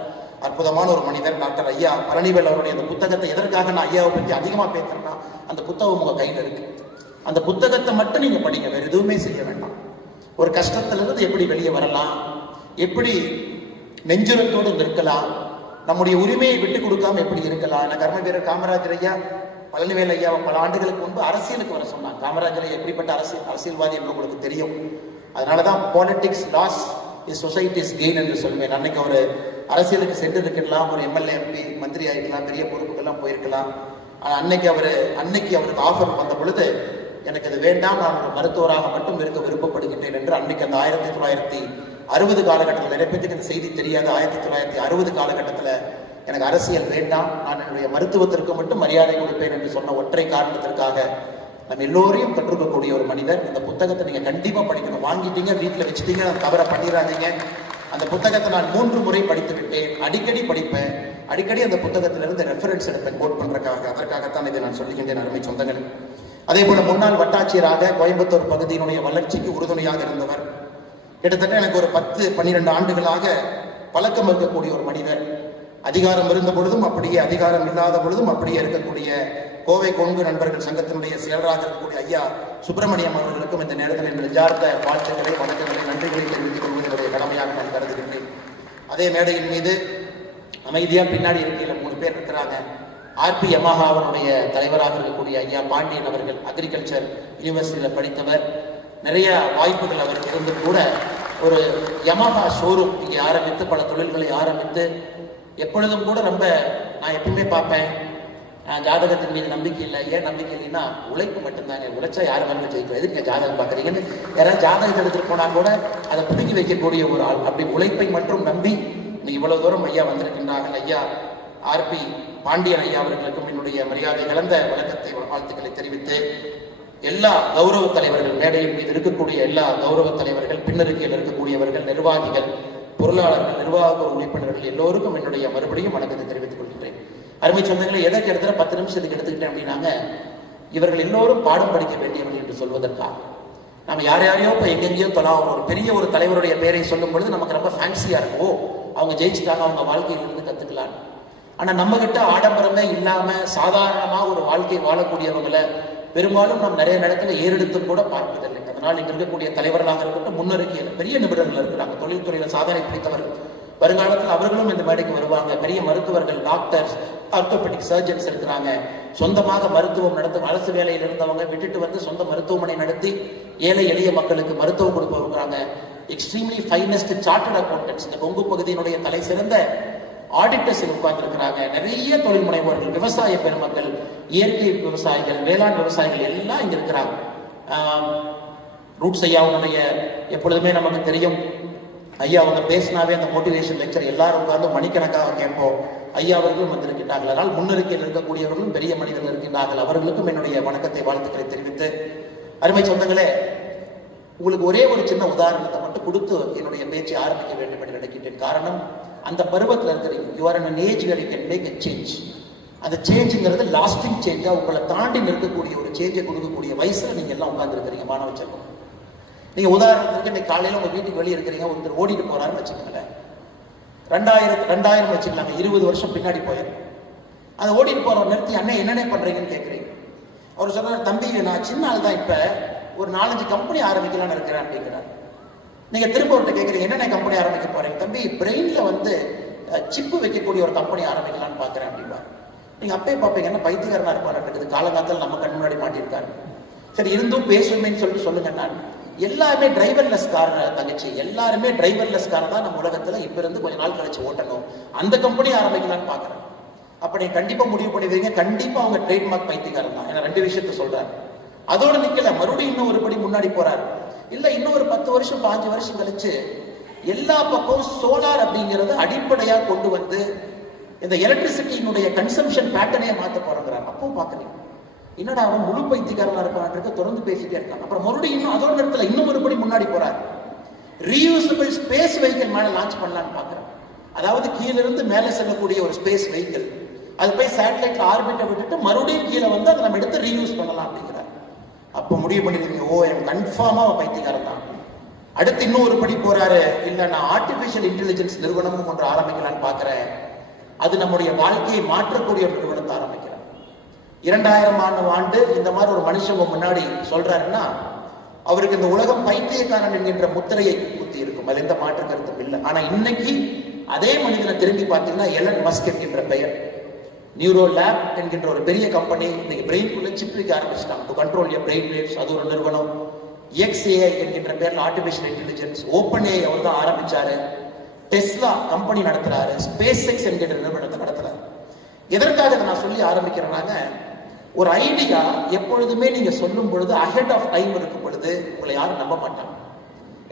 அற்புதமான ஒரு மனிதர் டாக்டர் ஐயா பழனிவேல் அவருடைய அந்த புத்தகத்தை எதற்காக நான் ஐயாவை பற்றி அதிகமாக பேசுறேன்னா, அந்த புத்தகம் உங்க கையில் இருக்கு. அந்த புத்தகத்தை மட்டும் நீங்க படிங்க, வேற எதுவுமே செய்ய வேண்டாம். ஒரு கஷ்டத்திலிருந்து எப்படி வெளியே வரலாம், எப்படி நெஞ்சுரத்தோடு நிற்கலாம், நம்முடைய உரிமையை விட்டு கொடுக்காம எப்படி இருக்கலாம். நான் கர்ம வீரர் காமராஜர் ஐயா பழனிவேல் ஐயாவை பல ஆண்டுகளுக்கு முன்பு அரசியலுக்கு வர சொன்னாங்க. காமராஜர் ஐயா எப்படிப்பட்ட அரசியல்வாதி என்று உங்களுக்கு தெரியும். அதனாலதான் politics loss is society's gain என்று சொல்லுவேன். அன்னைக்கு அவர் அரசியலுக்கு சென்று இருக்கலாம், ஒரு எம்எல்ஏ எம்பி மந்திரி ஆகிருக்கலாம், பெரிய பொறுப்புக்கெல்லாம் போயிருக்கலாம். ஆனால் அன்னைக்கு அவருக்கு ஆஃபர் வந்த பொழுது எனக்கு அது வேண்டாம், நான் ஒரு மருத்துவராக மட்டும் இருக்க விருப்பப்படுகின்றேன் என்று அன்னைக்கு அந்த 1960 காலகட்டத்தில், நிறைய பேருக்கு இந்த செய்தி தெரியாது. 1960 காலகட்டத்தில் எனக்கு அரசியல் வேண்டாம், நான் என்னுடைய மருத்துவத்திற்கு மட்டும் மரியாதை கொடுப்பேன் என்று சொன்ன ஒற்றை காரணத்திற்காக நம்ம எல்லோரையும் கற்றுக்கக்கூடிய ஒரு மனிதர். இந்த புத்தகத்தை நீங்க கண்டிப்பா படிக்கணும். வாங்கிட்டீங்க, வீட்டில் வச்சுட்டீங்க, நான் தவற பண்ணிடாதீங்க. அந்த புத்தகத்தை நான் 3 முறை படித்து விட்டேன். அடிக்கடி படிப்பேன், அடிக்கடி அந்த புத்தகத்திலிருந்து ரெஃபரன்ஸ் எடுப்பேன் கோட் பண்றதுக்காக. அதற்காகத்தான் இதை நான் சொல்லுகின்றேன் அருமை சொந்தங்கள். அதே போல முன்னாள் வட்டாட்சியராக கோயம்புத்தூர் பகுதியினுடைய வளர்ச்சிக்கு உறுதுணையாக இருந்தவர். கிட்டத்தட்ட எனக்கு ஒரு 10-12 ஆண்டுகளாக பழக்கம் இருக்கக்கூடிய ஒரு மனிதர். அதிகாரம் இருந்த பொழுதும் அப்படியே, அதிகாரம் இல்லாத பொழுதும் அப்படியே இருக்கக்கூடிய கோவை கொங்கு நண்பர்கள் சங்கத்தினுடைய செயலராக இருக்கக்கூடிய ஐயா சுப்பிரமணியம் அவர்களுக்கும் இந்த நேரத்தில் என் நெஞ்சார்ந்த வாழ்த்துக்களை, வணக்கங்களை, நன்றிகளை தெரிவித்துக் கொள்வது என்னுடைய கடமையாக நான் கருதுகின்றேன். அதே மேடையின் மீது அமைதியா பின்னாடி இருக்கையில 3 பேர் இருக்கிறாங்க. ஆர்பி யமஹாவனுடைய தலைவராக இருக்கக்கூடிய ஐயா பாண்டியன் அவர்கள் அக்ரிகல்ச்சர் யூனிவர்சிட்டியில படித்தவர். நிறைய வாய்ப்புகள் அவருக்கு இருந்து கூட ஒரு யமஹா ஷோரூம் இங்கே ஆரம்பித்து பல தொழில்களை ஆரம்பித்து எப்பொழுதும் கூட ரொம்ப நான் எப்பவுமே பார்ப்பேன், ஜாதகத்தின் மீது நம்பிக்கை இல்லை. ஏன் நம்பிக்கை இல்லைன்னா உழைப்பு மட்டும்தாங்க. உழைச்சா யாரும் வேணும் ஜெயிக்கும். எதுக்கு ஜாதகம் பார்க்குறீங்கன்னு யாராவது ஜாதகத்தை எடுத்துட்டு போனா கூட அதை பிடிக்கி வைக்கக்கூடிய ஒரு ஆள். அப்படி உழைப்பை மட்டும் நம்பி இன்னைக்கு இவ்வளவு தூரம் ஐயா வந்திருக்கின்றார்கள். ஐயா ஆர்பி பாண்டியன் ஐயா அவர்களுக்கும் என்னுடைய மரியாதை கலந்த வணக்கத்தை, வாழ்த்துக்களை தெரிவித்து எல்லா கௌரவ தலைவர்கள், மேடையின் மீது இருக்கக்கூடிய எல்லா கௌரவ தலைவர்கள், பின்னருக்கையில் இருக்கக்கூடியவர்கள், நிர்வாகிகள், பொருளாளர்கள், நிர்வாக உறுப்பினர்கள் எல்லோருக்கும் என்னுடைய மறுபடியும் வணக்கத்தை தெரிவித்துக் கொள்கின்றேன். அருமை சொந்தங்களை எதற்கு எடுத்துற 10 நிமிஷத்துக்கு எடுத்துக்கிட்டேன் அப்படின்னாங்க, இவர்கள் எல்லோரும் பாடம் படிக்க வேண்டியவர்கள் என்று சொல்வதற்காக. நம்ம யாரையோ இப்போ எங்கெங்கேயோ தொலாம் ஒரு பெரிய ஒரு தலைவருடைய பெயரை சொல்லும் பொழுது நமக்கு ரொம்ப ஃபேன்சியா இருக்கும். அவங்க ஜெயிச்சுட்டாங்க, அவங்க வாழ்க்கையிலிருந்து கத்துக்கலாம். ஆனா நம்ம கிட்ட ஆடம்பரமே இல்லாம சாதாரணமா ஒரு வாழ்க்கை வாழக்கூடியவங்களை பெரும்பாலும் நாம் நிறைய நேரத்துல ஏறெடுத்தும் கூட பார்ப்பதில்லை. அதனால் இங்க இருக்கக்கூடிய தலைவர்களாக இருக்கட்டும், முன்னறிக்கையில் பெரிய நிபுணர்கள் இருக்கிறாங்க, தொழில்துறையில சாதனை பிடித்தவர்கள். வருங்காலத்தில் அவர்களும் இந்த மேடைக்கு வருவாங்க. பெரிய மருத்துவர்கள், டாக்டர்ஸ், ஆர்த்தோபெடிக் சர்ஜன்ஸ் இருக்கிறாங்க. சொந்தமாக மருத்துவம் நடத்தும் அரசு வேலையில் இருந்தவங்க விட்டுட்டு வந்து சொந்த மருத்துவமனை நடத்தி ஏழை எளிய மக்களுக்கு மருத்துவம் கொடுப்பவங்க. எக்ஸ்ட்ரீம்லி ஃபைனஸ்ட் சார்ட்டர்ட் அக்கௌண்டன்ட்ஸ், இந்த கொங்கு பகுதியினுடைய தலை சிறந்த ஆடிட்டர்ஸ் உட்கார்ந்து இருக்கிறாங்க. நிறைய தொழில் முனைவோர்கள், விவசாய பெருமக்கள், இயற்கை விவசாயிகள், வேளாண் விவசாயிகள் எல்லாம் இங்க இருக்கிறாங்க. ரூட்ஸ் ஐயாவுடைய எப்பொழுதுமே நமக்கு தெரியும், ஐயா அவங்க பேசினாவே அந்த மோட்டிவேஷன் லெக்சர் எல்லாரும் உட்கார்ந்து மணிக்கணக்காக கேட்போம். ஐயா அவர்களும் வந்திருக்கின்றார்கள். அதனால் முன்னிருக்கையில் இருக்கக்கூடியவர்களும் பெரிய மனிதர்கள் இருக்கின்றார்கள். அவர்களுக்கும் என்னுடைய வணக்கத்தை, வாழ்த்துக்களை தெரிவித்து, அருமை சொந்தங்களே, உங்களுக்கு ஒரே ஒரு சின்ன உதாரணத்தை மட்டும் கொடுத்து என்னுடைய பேச்சை ஆரம்பிக்க வேண்டும் என்று நினைக்கின்றேன். காரணம், அந்த பருவத்தில் இருக்கிறீங்க. You are in an age where you can make a change. அந்த சேஞ்சுங்கிறது லாஸ்டிங் சேஞ்சா உங்களை தாண்டி நிற்கக்கூடிய ஒரு சேஞ்சை கொடுக்கக்கூடிய வயசுல நீங்க எல்லாம் உட்கார்ந்துருக்கிறீங்க மாணவ செல்வம். நீங்க உதாரணத்துக்கு இன்னைக்கு காலையில உங்க வீட்டுக்கு வெளியே இருக்கிறீங்க, ஒருத்தர் ஓடிட்டு போறாருன்னு வச்சுக்கோங்களேன். 2000 வச்சுக்கலாங்க, 20 வருஷம் பின்னாடி போயிடும். அதை ஓடிட்டு போறவர் நிறுத்தி அண்ணன் என்னென்ன பண்றீங்கன்னு கேட்குறீங்க. அவர் சொல்றாரு, தம்பி நான் சின்ன ஆள் தான், இப்ப ஒரு 4-5 கம்பெனி ஆரம்பிக்கலாம்னு இருக்கிறேன் அப்படிங்கிறார். நீங்க திரும்ப ஒருத்த கேட்குறீங்க, என்னென்ன கம்பெனி ஆரம்பிக்க போறீங்க? தம்பி பிரெயின்ல வந்து சிப்பு வைக்கக்கூடிய ஒரு கம்பெனி ஆரம்பிக்கலாம்னு பாக்குறேன் அப்படின்னா நீங்க அப்பயே பார்ப்பீங்க, என்ன பைத்தியக்காரனா இருப்பாரு, காலங்காலத்தில் நம்ம கண் முன்னாடி மாட்டியிருக்காரு. சரி இருந்தும் பேசுவேன்னு சொல்லிட்டு சொல்லுங்க. நான் எல்லாருமே டிரைவர்லெஸ் கார் தங்கச்சி, எல்லாருமே டிரைவர்லெஸ் கார் தான் நம்ம உலகத்துல இப்ப இருந்து கொஞ்ச நாள் கழிச்சு ஓட்டணும், அந்த கம்பெனி ஆரம்பிக்கலாம்னு பாக்குறேன். அப்ப நீங்க கண்டிப்பா முடிவு பண்ணிடுவீங்க, கண்டிப்பா அவங்க ட்ரேட்மார்க் பைத்தியக்காரன் தான். ஏன்னா 2 விஷயத்த சொல்றாரு. அதோட நிக்கல, மறுபடியும் இன்னும் ஒரு படி முன்னாடி போறாரு. இல்ல இன்னும் ஒரு 10 வருஷம் 5 வருஷம் கழிச்சு எல்லா பக்கம் சோலார் அப்படிங்கறது அடிப்படையா கொண்டு வந்து இந்த எலக்ட்ரிசிட்டியினுடைய கன்சம்ஷன் பேட்டர்னே மாத்த போறாங்கிறார். அப்பவும் பாக்குறீங்க, என்னடா அவன் முழு பைத்தியக்காரனா இருப்பான், தொடர்ந்து பேசிட்டே இருக்கான். அப்புறம் மறுபடியும் இன்னும் அதோட நேரத்துல இன்னும் ஒரு படி முன்னாடி போறாரு. ரீயூசபிள் ஸ்பேஸ் வெஹிக்கிள் மேல லான்ச் பண்ணலான்னு பாக்குறேன். அதாவது கீழிருந்து மேலே செல்லக்கூடிய ஒரு ஸ்பேஸ் வெஹிக்கிள், அது போய் சேட்டலைட்ல ஆர்பிட்டை விட்டுட்டு மறுபடியும் கீழே வந்து அதை நம்ம எடுத்து ரீயூஸ் பண்ணலாம் அப்படிங்கிறார். அப்போ முடிவு பண்ணிருக்கீங்க, ஓ எனக்கு கன்ஃபார்மா பைத்தியக்காரன் தான். அடுத்து இன்னும் ஒரு படி போறாரு, இல்ல நான் ஆர்டிபிஷியல் இன்டெலிஜென்ஸ் நிறுவனமும் ஒன்று ஆரம்பிக்கலான்னு பாக்குறேன், அது நம்முடைய வாழ்க்கையை மாற்றக்கூடிய ஒரு நிறுவனத்தை ஆரம்பிக்கிறேன். 2000 ஆண்டு இந்த மாதிரி ஒரு மனுஷங்க முன்னாடி சொல்றாருன்னா அவருக்கு இந்த உலகம் பைத்தியக்காரன் என்கின்ற முத்திரையை குத்தி இருக்கும், அது எந்த மாற்று கருத்தும் இல்லை. ஆனா இன்னைக்கு அதே மனிதனை திரும்பி பார்த்தீங்கன்னா எலன் மஸ்க் என்கின்ற பெயர், நியூரோ லேப் என்கின்ற ஒரு பெரிய கம்பெனி இன்னைக்கு பிரெயின்குள்ள சிப் வைக்க ஆரம்பிச்சிட்டாங்க, to control your brain waves, அது ஒரு நிறுவனம். XAI என்கின்ற பேர்ல ஆர்டிபிஷியல் இன்டெலிஜென்ஸ், ஓப்பன்ஏஐ அவர் தான் ஆரம்பிச்சாரு. டெஸ்லா கம்பெனி நடத்துறாரு, ஸ்பேஸ் எக்ஸ் என்கின்ற நிறுவனத்தை நடத்துறாரு. எதற்காக இதை நான் சொல்லி ஆரம்பிக்கிறேன்னாங்க, ஒரு ஐடியா எப்பொழுதுமே நீங்க சொல்லும் பொழுது அஹெட் ஆஃப் டைம் இருக்கும் பொழுது உங்களை யாரும் நம்ப மாட்டாங்க.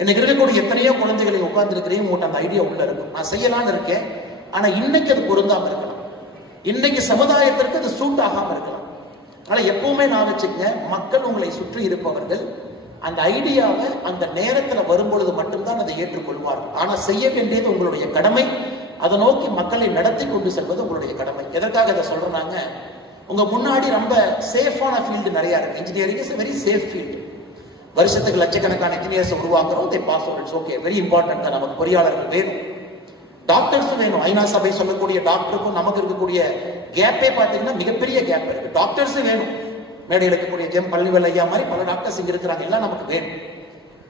இன்னைக்கு இருக்கக்கூடிய எத்தனையோ குழந்தைகளை உட்கார்ந்து இருக்கிறீங்க, உங்கள்கிட்ட அந்த ஐடியா உள்ள இருக்கும், நான் செய்யலாம்னு இருக்கேன், ஆனா இன்னைக்கு அது பொருந்தாம இருக்கலாம், இன்னைக்கு சமுதாயத்திற்கு அது சூட் ஆகாம இருக்கலாம். ஆனா எப்பவுமே நான் வச்சுக்கங்க, மக்கள் உங்களை சுற்றி இருப்பவர்கள் அந்த ஐடியாவை அந்த நேரத்துல வரும்பொழுது மட்டும்தான் அதை ஏற்றுக்கொள்வார்கள். ஆனா செய்ய வேண்டியது உங்களுடைய கடமை, அதை நோக்கி மக்களை நடத்தி கொண்டு செல்வது உங்களுடைய கடமை. எதற்காக இதை சொல்றாங்க, உங்க முன்னாடி ரொம்ப சேஃபான ஃபீல்டு நிறைய இருக்கு. Engineering is very safe field. வருஷத்துக்கு லட்சக்கணக்கான இன்ஜினியர்ஸ் உருவாக்குறோம், they pass out, it's okay, very important தான். நமக்கு பொறியாளர்கள் வேணும், டாக்டர்ஸும் வேணும். ஐநா சபை சொல்லக்கூடிய டாக்டருக்கும் நமக்கு இருக்கக்கூடிய கேப்பே பார்த்தீங்கன்னா மிகப்பெரிய கேப் இருக்கு. டாக்டர்ஸும் வேணும், மேடையில் இருக்கக்கூடிய ஜெம் பள்ளிவல் ஐயா மாதிரி பல டாக்டர்ஸ் இங்க இருக்கிறாங்க, எல்லாம் நமக்கு வேணும்.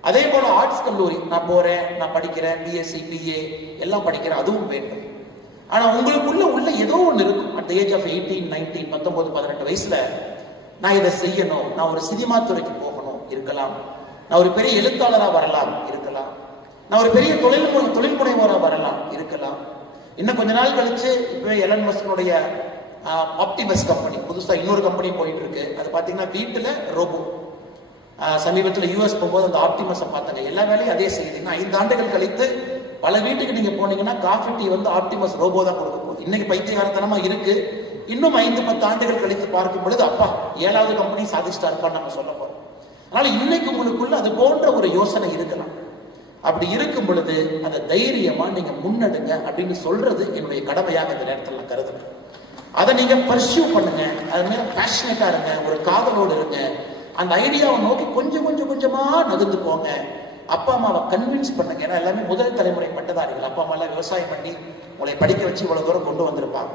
அதே போல ஆர்ட்ஸ் கல்லூரி, நான் போறேன், நான் படிக்கிறேன், பிஎஸ்சி பிஏ எல்லாம் படிக்கிறேன், அதுவும் வேண்டும். ஆனா உங்களுக்குள்ள ஏதோ ஒன்று இருக்கும். அட் த ஏஜ் ஆஃப் 18, 19, 19, 18 வயசுல நான் இதை செய்யணும், நான் ஒரு சினிமா துறைக்கு போகணும், இருக்கலாம். நான் ஒரு பெரிய எழுத்தாளராக வரலாம், இருக்கலாம். நான் ஒரு பெரிய தொழில் முனைவோராக வரலாம், இருக்கலாம். இன்னும் கொஞ்ச நாள் கழிச்சு இப்போ எலன் மஸ்கனுடைய ஆப்டிமஸ் கம்பெனி, புதுசா இன்னொரு கம்பெனி போயிட்டு இருக்கு. அது பாத்தீங்கன்னா வீட்டுல ரோபோ. சமீபத்தில் யூஎஸ் போகும்போது அந்த ஆப்டிமஸை பார்த்தாங்க, எல்லா வேலையும் அதே செய்யுதுன்னா 5 ஆண்டுகள் கழித்து பல வீட்டுக்கு நீங்க போனீங்கன்னா காஃபி டீ வந்து ஆப்டிமஸ் ரோபோ தான் கொடுக்க போகுது. இன்னைக்கு பைத்தியகாரத்தனமா இருக்கு, இன்னும் 5-10 ஆண்டுகள் கழித்து பார்க்கும் பொழுது அப்பா 7வது கம்பெனி சாதிச்சுட்டா இருப்பான்னு நம்ம சொல்ல போறோம். அதனால இன்னைக்கு உங்களுக்குள்ள அது போன்ற ஒரு யோசனை இருக்கலாம். அப்படி இருக்கும் பொழுது அதை தைரியமா நீங்க முன்னெடுங்க அப்படின்னு சொல்றது என்னுடைய கடமையாக இந்த நேரத்தில் நான் கருதுறேன். அதை நீங்க பர்சியூ பண்ணுங்க, அது மேல பேஷனேட்டா இருங்க, ஒரு காதலோடு இருங்க. அந்த ஐடியாவை நோக்கி கொஞ்சம் கொஞ்சமா நகர்ந்து போங்க. அப்பா அம்மாவை கன்வின்ஸ் பண்ணுங்க. ஏன்னா எல்லாமே முதல் தலைமுறை பட்டதாரிகள். அப்பா அம்மா எல்லாம் விவசாயம் பண்ணி உங்களை படிக்க வச்சு இவ்வளவு தூரம் கொண்டு வந்திருப்பாங்க.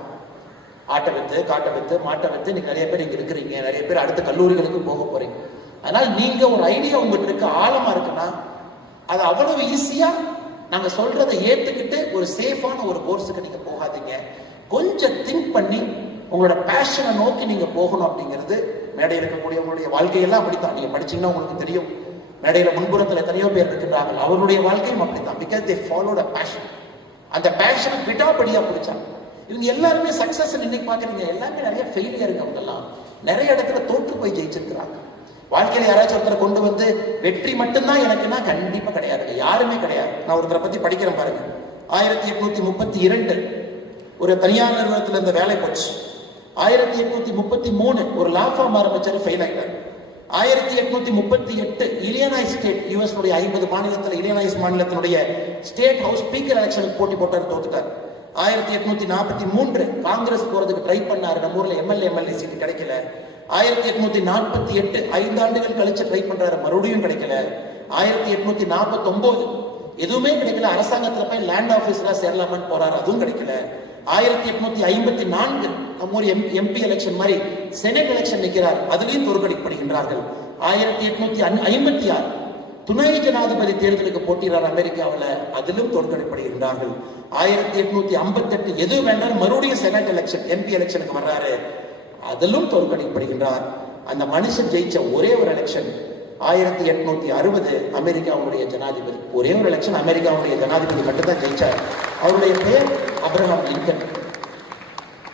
ஆட்டை வித்து, காட்டை வித்து, மாட்டை வித்து இன்னைக்கு நிறைய பேர் இங்க இருக்கிறீங்க, நிறைய பேர் அடுத்த கல்லூரிகளுக்கு போக போறீங்க. அதனால நீங்க ஒரு ஐடியா உங்ககிட்ட இருக்க ஆழமா இருக்குன்னா அது அவ்வளவு ஈஸியா நாங்க சொல்றதை ஏத்துக்கிட்டு ஒரு சேஃபான ஒரு கோர்ஸுக்கு நீங்க போகாதீங்க. கொஞ்சம் திங்க் பண்ணி உங்களோட பேஷனை நோக்கி நீங்க போகணும். அப்படிங்கிறது மேடையில் இருக்கக்கூடிய உங்களுடைய வாழ்க்கையெல்லாம் அப்படித்தான். நீங்க படிச்சீங்கன்னா உங்களுக்கு தெரியும், மேடையில முன்புறத்தில் எத்தனையோ பேர் இருக்கின்றார்கள், அவருடைய வாழ்க்கையும் அப்படித்தான். Because they followed a fashion. அந்த பேஷனை விடாபடியா பிடிச்சாங்க. இவங்க எல்லாருமே சக்சஸ் இன்னைக்கு பாக்குறீங்க, எல்லாமே நிறைய ஃபெயிலியருங்க. அவங்க எல்லாம் நிறைய இடத்துல தோற்று போய் ஜெயிச்சிருக்கிறாங்க. வாழ்க்கையில யாராச்சும் ஒருத்தரை கொண்டு வந்து வெற்றி மட்டும்தான் எனக்குன்னா கண்டிப்பா கிடையாது, யாருமே கிடையாது. நான் ஒருத்தரை பத்தி படிக்கிறேன் பாருங்க. 1832 ஒரு தனியார் நிறுவனத்தில் இருந்த வேலை போச்சு. 1833 ஒரு லா ஃபார்ம் ஆரம்பிச்சாரு, ஃபெயில் ஆயிட்டாரு. 1838 இலினாய்ஸ் ஸ்டேட், யூஎஸ் 50 மாநிலத்தில் இலினாய்ஸ் மாநிலத்தினுடைய ஸ்டேட் ஹவுஸ் ஸ்பீக்கர் எலெக்ஷனுக்கு போட்டி போட்டார், தோத்துட்டார். 1843 காங்கிரஸ் போறதுக்கு ட்ரை பண்ணாரு, நம்ம ஊர்ல எம்எல்ஏ சீட்டு கிடைக்கல. 1848 5 ஆண்டுகள் கழிச்சு ட்ரை பண்றாரு, மறுபடியும் கிடைக்கல. 1849 எதுவுமே கிடைக்கல, அரசாங்கத்துல போய் லேண்ட் ஆபீஸ்ல சேரலாமான்னு போறாரு, அதுவும் கிடைக்கல. 1854 நம்ம ஊர் எம்பி எலெக்ஷன் மாதிரி செனட் எலெக்ஷன் நிற்கிறார், அதுலயும் தோற்கடிக்கப்படுகின்றார்கள். 1856 துணை ஜனாதிபதி தேர்தலுக்கு போட்டியிறார் அமெரிக்காவில், அதிலும் தோற்கடிக்கப்படுகின்றார்கள். 1858 எது வேண்டாம் மறுபடியும் செனட் எலெக்ஷன் எம்பி எலெக்ஷனுக்கு வர்றாரு, அதிலும் தோற்கடிக்கப்படுகின்றார். அந்த மனுஷன் ஜெயிச்ச ஒரே ஒரு எலெக்ஷன் 1860 அமெரிக்காவுடைய ஜனாதிபதி, ஒரே ஒரு எலெக்ஷன் அமெரிக்காவுடைய ஜனாதிபதி மட்டும்தான் ஜெயிச்சார். அவருடைய பெயர் அப்ரஹாம் லிங்கன்.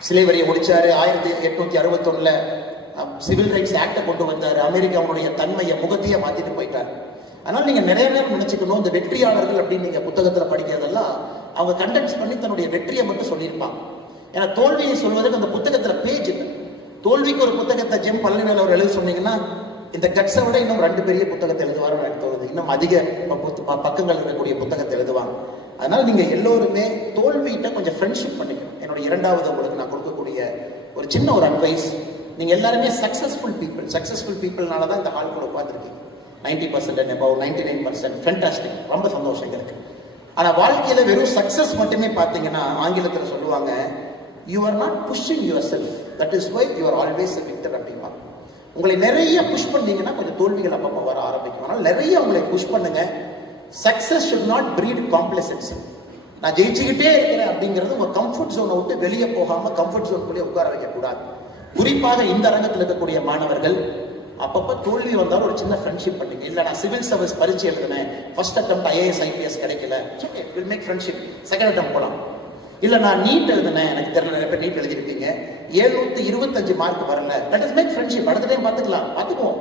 சிலைவரியை முடிச்சாரு. 1861 சிவில் ரைட்ஸ் ஆக்ட கொண்டு வந்தாரு. அமெரிக்காவுடைய தன்மையை முகத்தையே மாத்திட்டு போயிட்டார். அதனால நீங்க நிறைய நேரம் நினைச்சுக்கணும், இந்த வெற்றியாளர்கள் அப்படின்னு நீங்க புத்தகத்துல படிக்கிறதெல்லாம் அவங்க கண்டென்ஸ் பண்ணி தன்னுடைய வெற்றியை மட்டும் சொல்லியிருப்பாங்க. ஏன்னா தோல்வியை சொல்வதற்கு அந்த புத்தகத்துல பேஜ் இல்லை. தோல்விக்கு ஒரு புத்தகத்தை ஜெம் பழனிவேல் அவர் எழுத சொன்னீங்கன்னா இந்த கட்ஸை விட இன்னும் 2 பெரிய புத்தகத்தை எழுதுவார் எனக்கு தோணுது. இன்னும் அதிக பக்கங்கள் இருக்கக்கூடிய புத்தகத்தை எழுதுவாங்க. அதனால நீங்க எல்லோருமே தோல்வியிட்ட கொஞ்சம் ஃப்ரெண்ட்ஷிப் பண்ணிக்கணும். என்னோட 2வது உங்களுக்கு நான் கொடுக்கக்கூடிய ஒரு சின்ன ஒரு அட்வைஸ், நீங்க எல்லாருமே சக்சஸ்ஃபுல் பீப்புள்னால தான் இந்த ஹால் கூட உட்காந்துருக்கீங்க. 90% and above 99% ஃபென்டாஸ்டிக், ரொம்ப சந்தோஷம் இருக்கு. ஆனா வாழ்க்கையில வெறும் சக்சஸ் மட்டுமே பார்த்தீங்கன்னா ஆங்கிலத்தில் சொல்லுவாங்க, you are not pushing yourself, that is why you are always a victor அப்படிம்பாங்க. உங்களை நிறைய புஷ் பண்ணீங்கன்னா கொஞ்சம் தோல்விகள் அப்பப்போ வர ஆரம்பிக்கும். ஆனால் நிறைய உங்களை புஷ் பண்ணுங்க. Success should not breed complacency. நான் ஜெயிச்சுக்கிட்டே இருக்கிறேன் அப்படிங்கிறது உங்க கம்ஃபர்ட் ஜோனை விட்டு வெளியே போகாம கம்ஃபர்ட் ஜோனுக்குள்ளே உட்கார வைக்க கூடாது. குறிப்பாக இந்த அரங்கத்தில் இருக்கக்கூடிய மாணவர்கள் அப்பப்ப தோல்வி வந்தாலும் ஒரு சின்ன ஃப்ரெண்ட்ஷிப் பண்ணுங்க. இல்ல நான் சிவில் சர்வீஸ் பரீட்சை எழுதுனேன், ஃபர்ஸ்ட் அட்டெம்ப்ட் IAS IPS கிடைக்கல, okay will make friendship, second attempt போலாம். இல்ல நான் நீட் எழுதுனேன், எனக்கு தெரியல, நிறைய பேர் நீட் எழுதிருப்பீங்க, 725 மார்க் வரல, லெட் அஸ் மேக் ஃப்ரெண்ட்ஷிப், அடுத்த டைம் பார்த்துக்குவோம்.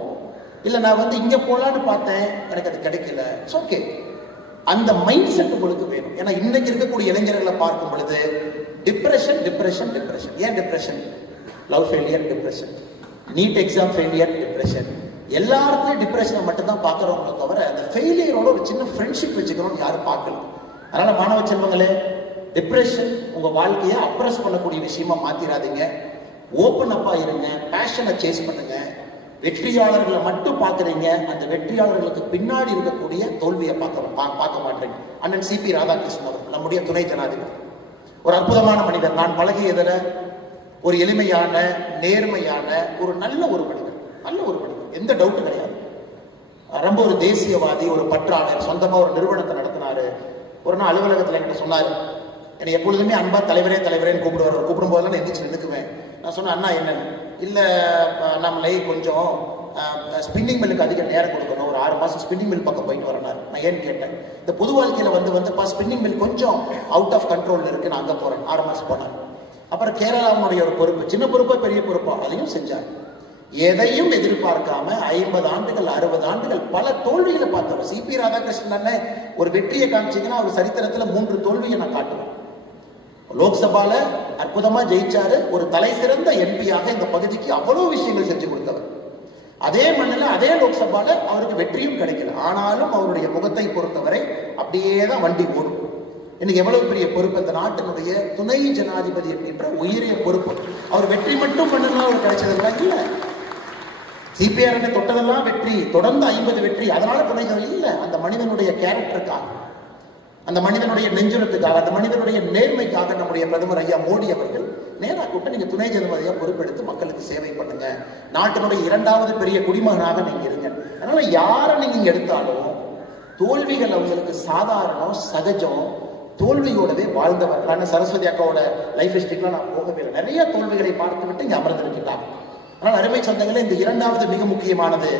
இல்ல நான் வந்து இங்க போலான்னு பார்த்தேன், எனக்கு அது கிடைக்கல, இட்ஸ் ஓகே. அந்த மைண்ட் செட் உங்களுக்கு வேணும். ஏன்னா இன்னைக்கு இருக்கக்கூடிய இளைஞர்களை பார்க்கும் பொழுது டிப்ரெஷன். ஏன் depression? Love failure depression, NEET exam failure depression. எல்லாருக்கும் டிப்ரெஷனை மட்டும்தான் பார்க்குறவங்கள தவிர அந்த ஃபெயிலியரோட ஒரு சின்ன ஃப்ரெண்ட்ஷிப் வச்சுக்கணும்னு யாரும் பார்க்கல. அதனால மாணவ செல்வங்களே, டிப்ரெஷன் உங்க வாழ்க்கையை அப்ரஸ் பண்ணக்கூடிய விஷயமா மாத்திராதீங்க. ஓப்பன் அப்பா இருங்க, பேஷனை சேஸ் பண்ணுங்க. வெற்றியாளர்களை மட்டும் பார்க்குறீங்க, அந்த வெற்றியாளர்களுக்கு பின்னாடி இருக்கக்கூடிய தோல்வியை பார்க்க மாட்டீங்க. அண்ணன் CP ராதாகிருஷ்ணன் அவர்கள் நம்முடைய துணை ஜனாதிபதி, ஒரு அற்புதமான மனிதர். நான் பழகியதில் ஒரு எளிமையான, நேர்மையான, ஒரு நல்ல ஒரு மனிதர், எந்த டவுட்டும் கிடையாது. ரொம்ப ஒரு தேசியவாதி, ஒரு பற்றாளர், சொந்தமா ஒரு நிறுவனத்தை நடத்தினாரு. ஒரு நாள் அலுவலகத்தில் என்கிட்ட சொன்னாரு, என்னை எப்பொழுதுமே அன்பா தலைவரேன்னு கூப்பிடுவார். கூப்பிடும் போதெல்லாம் நான் எந்திரிச்சு நின்றுக்குவேன். நான் சொன்னேன், அண்ணா என்னன்னு? இல்லை நம்மளை கொஞ்சம் ஸ்பின்னிங் மில்லுக்கு அதிக நேரம் கொடுக்கணும், ஒரு 6 மாதம் ஸ்பின்னிங் மில் பக்கம் போயிட்டு வரனார். நான் ஏன்னு கேட்டேன், இந்த பொது வாழ்க்கையில் வந்துப்பா ஸ்பின்னிங் மில் கொஞ்சம் அவுட் ஆஃப் கண்ட்ரோல் இருக்கு, நான் அங்கே போறேன். 6 மாதம் போனேன். அப்புறம் கேரளாவுடைய ஒரு பொறுப்பு, சின்ன பொறுப்போ பெரிய பொறுப்போ, அதையும் செஞ்சார். எதையும் எதிர்பார்க்காம 50 ஆண்டுகள் 60 ஆண்டுகள் பல தோல்விகளை பார்த்தவர். CP ராதாகிருஷ்ணன் ஒரு வெற்றியை காமிச்சிங்கன்னா அவர் சரித்திரத்தில் 3 தோல்வியை நான் காட்டுவேன். லோக்சபால அற்புதமா ஜெயிச்சாரு, ஒரு தலை சிறந்த MP-யாக இந்த பகுதிக்கு அவ்வளவு விஷயங்கள் செஞ்சு கொடுத்தவர். அதே மண்ணில் அதே லோக்சபால அவருக்கு வெற்றியும் கிடைக்கல. ஆனாலும் அவருடைய முகத்தை பொறுத்தவரை அப்படியே தான் வண்டி ஓடும். இன்னைக்கு எவ்வளவு பெரிய பொறுப்பு, இந்த நாட்டினுடைய துணை ஜனாதிபதி என்கின்ற உயரிய பொறுப்பு. அவர் வெற்றி மட்டும் பண்ணலாம் அவர் கிடைச்சதுன்னா இல்ல. CPR தொட்டதெல்லாம் வெற்றி, தொடர்ந்து 50 வெற்றி, அதனால துணை இல்ல. அந்த மனிதனுடைய கேரக்டருக்காக, அந்த மனிதனுடைய நெஞ்சுரத்துக்காக, அந்த மனிதனுடைய நேர்மைக்காக நம்முடைய பிரதமர் ஐயா மோடி அவர்கள் நேரா கூட்ட நீங்க துணை ஜனாதிபதியா பொறுப்பெடுத்து மக்களுக்கு சேவை பண்ணுங்க, நாட்டினுடைய 2வது பெரிய குடிமகனாக நீங்க இருங்க. அதனால யாரை நீங்க எடுத்தாலும் தோல்விகள் அவங்களுக்கு சாதாரணம், சகஜம். தோல்வியோடவே வாழ்ந்தவர். சரஸ்வதி அக்காவோட லைஃப் ஹிஸ்டரிக்கெல்லாம் நான் போகவே இல்லை. நிறைய தோல்விகளை பார்த்து விட்டு இங்க அமர்ந்திருக்கிறாங்க. ஆனால் அருமை சொந்தங்களே, இந்த 2வது மிக முக்கியமானது,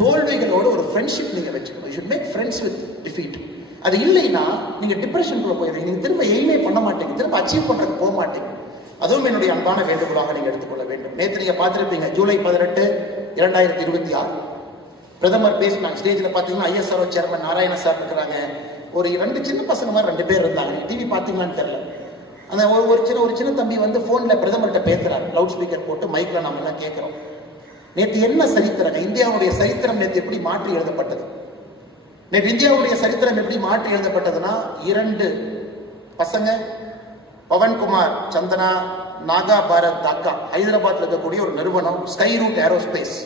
தோல்விகளோட ஒரு ஃப்ரெண்ட்ஷிப் நீங்க வச்சுக்கணும். You should make friends with defeat. அது இல்லைன்னா நீங்க டிப்ரெஷனுக்குள்ள போயிடுறீங்க, நீங்க திரும்ப எய்மே பண்ண மாட்டீங்க, திரும்ப அச்சீவ் பண்றதுக்கு போக மாட்டீங்க. அதுவும் என்னுடைய அன்பான வேண்டுகோளாக நீங்க எடுத்துக்கொள்ள வேண்டும். நேற்று நீங்க பார்த்திருப்பீங்க, ஜூலை 18, 2026 பிரதமர் பேசினாங்க. ஸ்டேஜில் பார்த்தீங்கன்னா ISRO சேர்மன் நாராயண சார் இருக்கிறாங்க. ஒரு 2 சின்ன பசங்க மாதிரி 2 பேர் இருந்தாங்க. டிவி பார்த்தீங்களான்னு தெரியல. அந்த ஒரு சின்ன தம்பி வந்து போன்ல பிரதமர்கிட்ட பேசுறாரு, லவுட் ஸ்பீக்கர் போட்டு மைக்ல நம்ம எல்லாம் கேட்கிறோம். நேற்று என்ன சரித்திரம், இந்தியாவுடைய சரித்திரம் நேற்று எப்படி மாற்றி எழுதப்பட்டது? நேற்று இந்தியாவுடைய சரித்திரம் எப்படி மாற்றி எழுதப்பட்டதுன்னா, 2 பசங்க பவன்குமார் சந்தனா நாகா பாரத் தாக்கா ஹைதராபாத்ல இருக்கக்கூடிய ஒரு நிறுவனம் ஸ்கை ரூட் ஏரோஸ்பேஸ்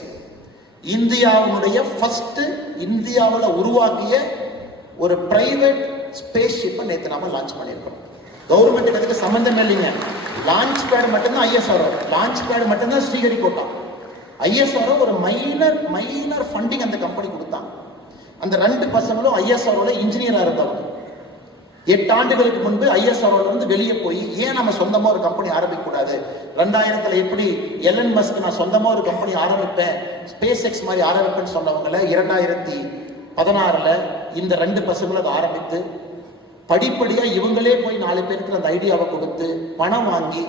இந்தியாவுடைய ஃபர்ஸ்ட் இந்தியாவில் உருவாக்கிய ஒரு பிரைவேட் ஸ்பேஸ் ஷிப்பை நேற்று நாம லான்ச் பண்ணியிருக்கிறோம். கவர்மெண்ட்டுக்கு அதுக்கு சம்பந்தம் இல்லைங்க. லான்ச் பேட் மட்டும்தான் ஐஎஸ்ஆர்ஓ, லான்ச் பேட் மட்டும்தான் ஸ்ரீஹரிகோட்டா. ஐஎஸ்ஆர்ஓ ஒரு மைனர் ஃபண்டிங் அந்த கம்பெனி கொடுத்தாங்க. அந்த 2 பசங்களும் ஐஎஸ்ஆர்ஓல இன்ஜினியரா இருந்தவங்க. 8 ஆண்டுகளுக்கு முன்பு ஐஎஸ்ஆர்ஓல இருந்து வெளியே போய் ஏன் நம்ம சொந்தமா ஒரு கம்பெனி ஆரம்பிக்க கூடாது, 2000 எப்படி எலன் மஸ்க் நான் சொந்தமா ஒரு கம்பெனி ஆரம்பிப்பேன், ஸ்பேஸ் எக்ஸ் மாதிரி ஆரம்பிப்பேன்னு சொன்னவங்களை 2016 இந்த 2 பசங்களும் அதை ஆரம்பித்து படிப்படியா இவங்களே போய் 4 பேருக்கு அந்த ஐடியாவை கொடுத்து பணம் வாங்கி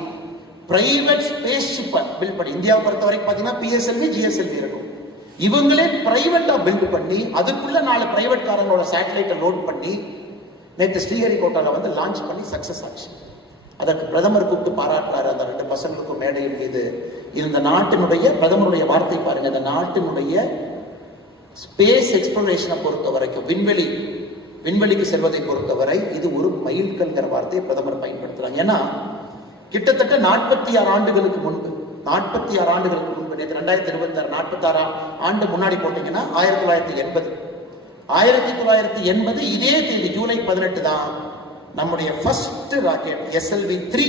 பிரைவேட் ஸ்பேஸ் ஷிப்பை பில்ட் பண்ணி, இந்தியாவை பொறுத்த வரைக்கும் பாத்தீங்கன்னா பிஎஸ்எல்வி ஜிஎஸ்எல்வி இருக்கும். இவங்களே பிரைவேட்டா பில்ட் பண்ணி அதுக்குள்ள 4 பிரைவேட் காரங்களோட சேட்டலைட்டை லோட் பண்ணி நேற்று ஸ்ரீஹரிகோட்டால வந்து லான்ச் பண்ணி சக்சஸ் ஆச்சு. அதற்கு பிரதமர் கூப்பிட்டு பாராட்டுறாரு அந்த 2 பசங்களுக்கும் மேடையில் மீது. இந்த நாட்டினுடைய பிரதமருடைய வார்த்தை பாருங்க, இந்த நாட்டினுடைய ஸ்பேஸ் எக்ஸ்ப்ளோரேஷனை பொறுத்த வரைக்கும் விண்வெளிக்கு செல்வதை பொறுத்தவரை இது ஒரு மைல்கல்ங்கிற வார்த்தையை பிரதமர் பயன்படுத்துறாங்க. ஏன்னா கிட்டத்தட்ட 46 ஆண்டுகளுக்கு முன்பு நேற்று 2026 46 ஆண்டு முன்னாடி போட்டீங்கன்னா 1980 இதே தேதி ஜூலை 18 தான் நம்முடைய ஃபர்ஸ்ட் ராக்கெட் SLV-3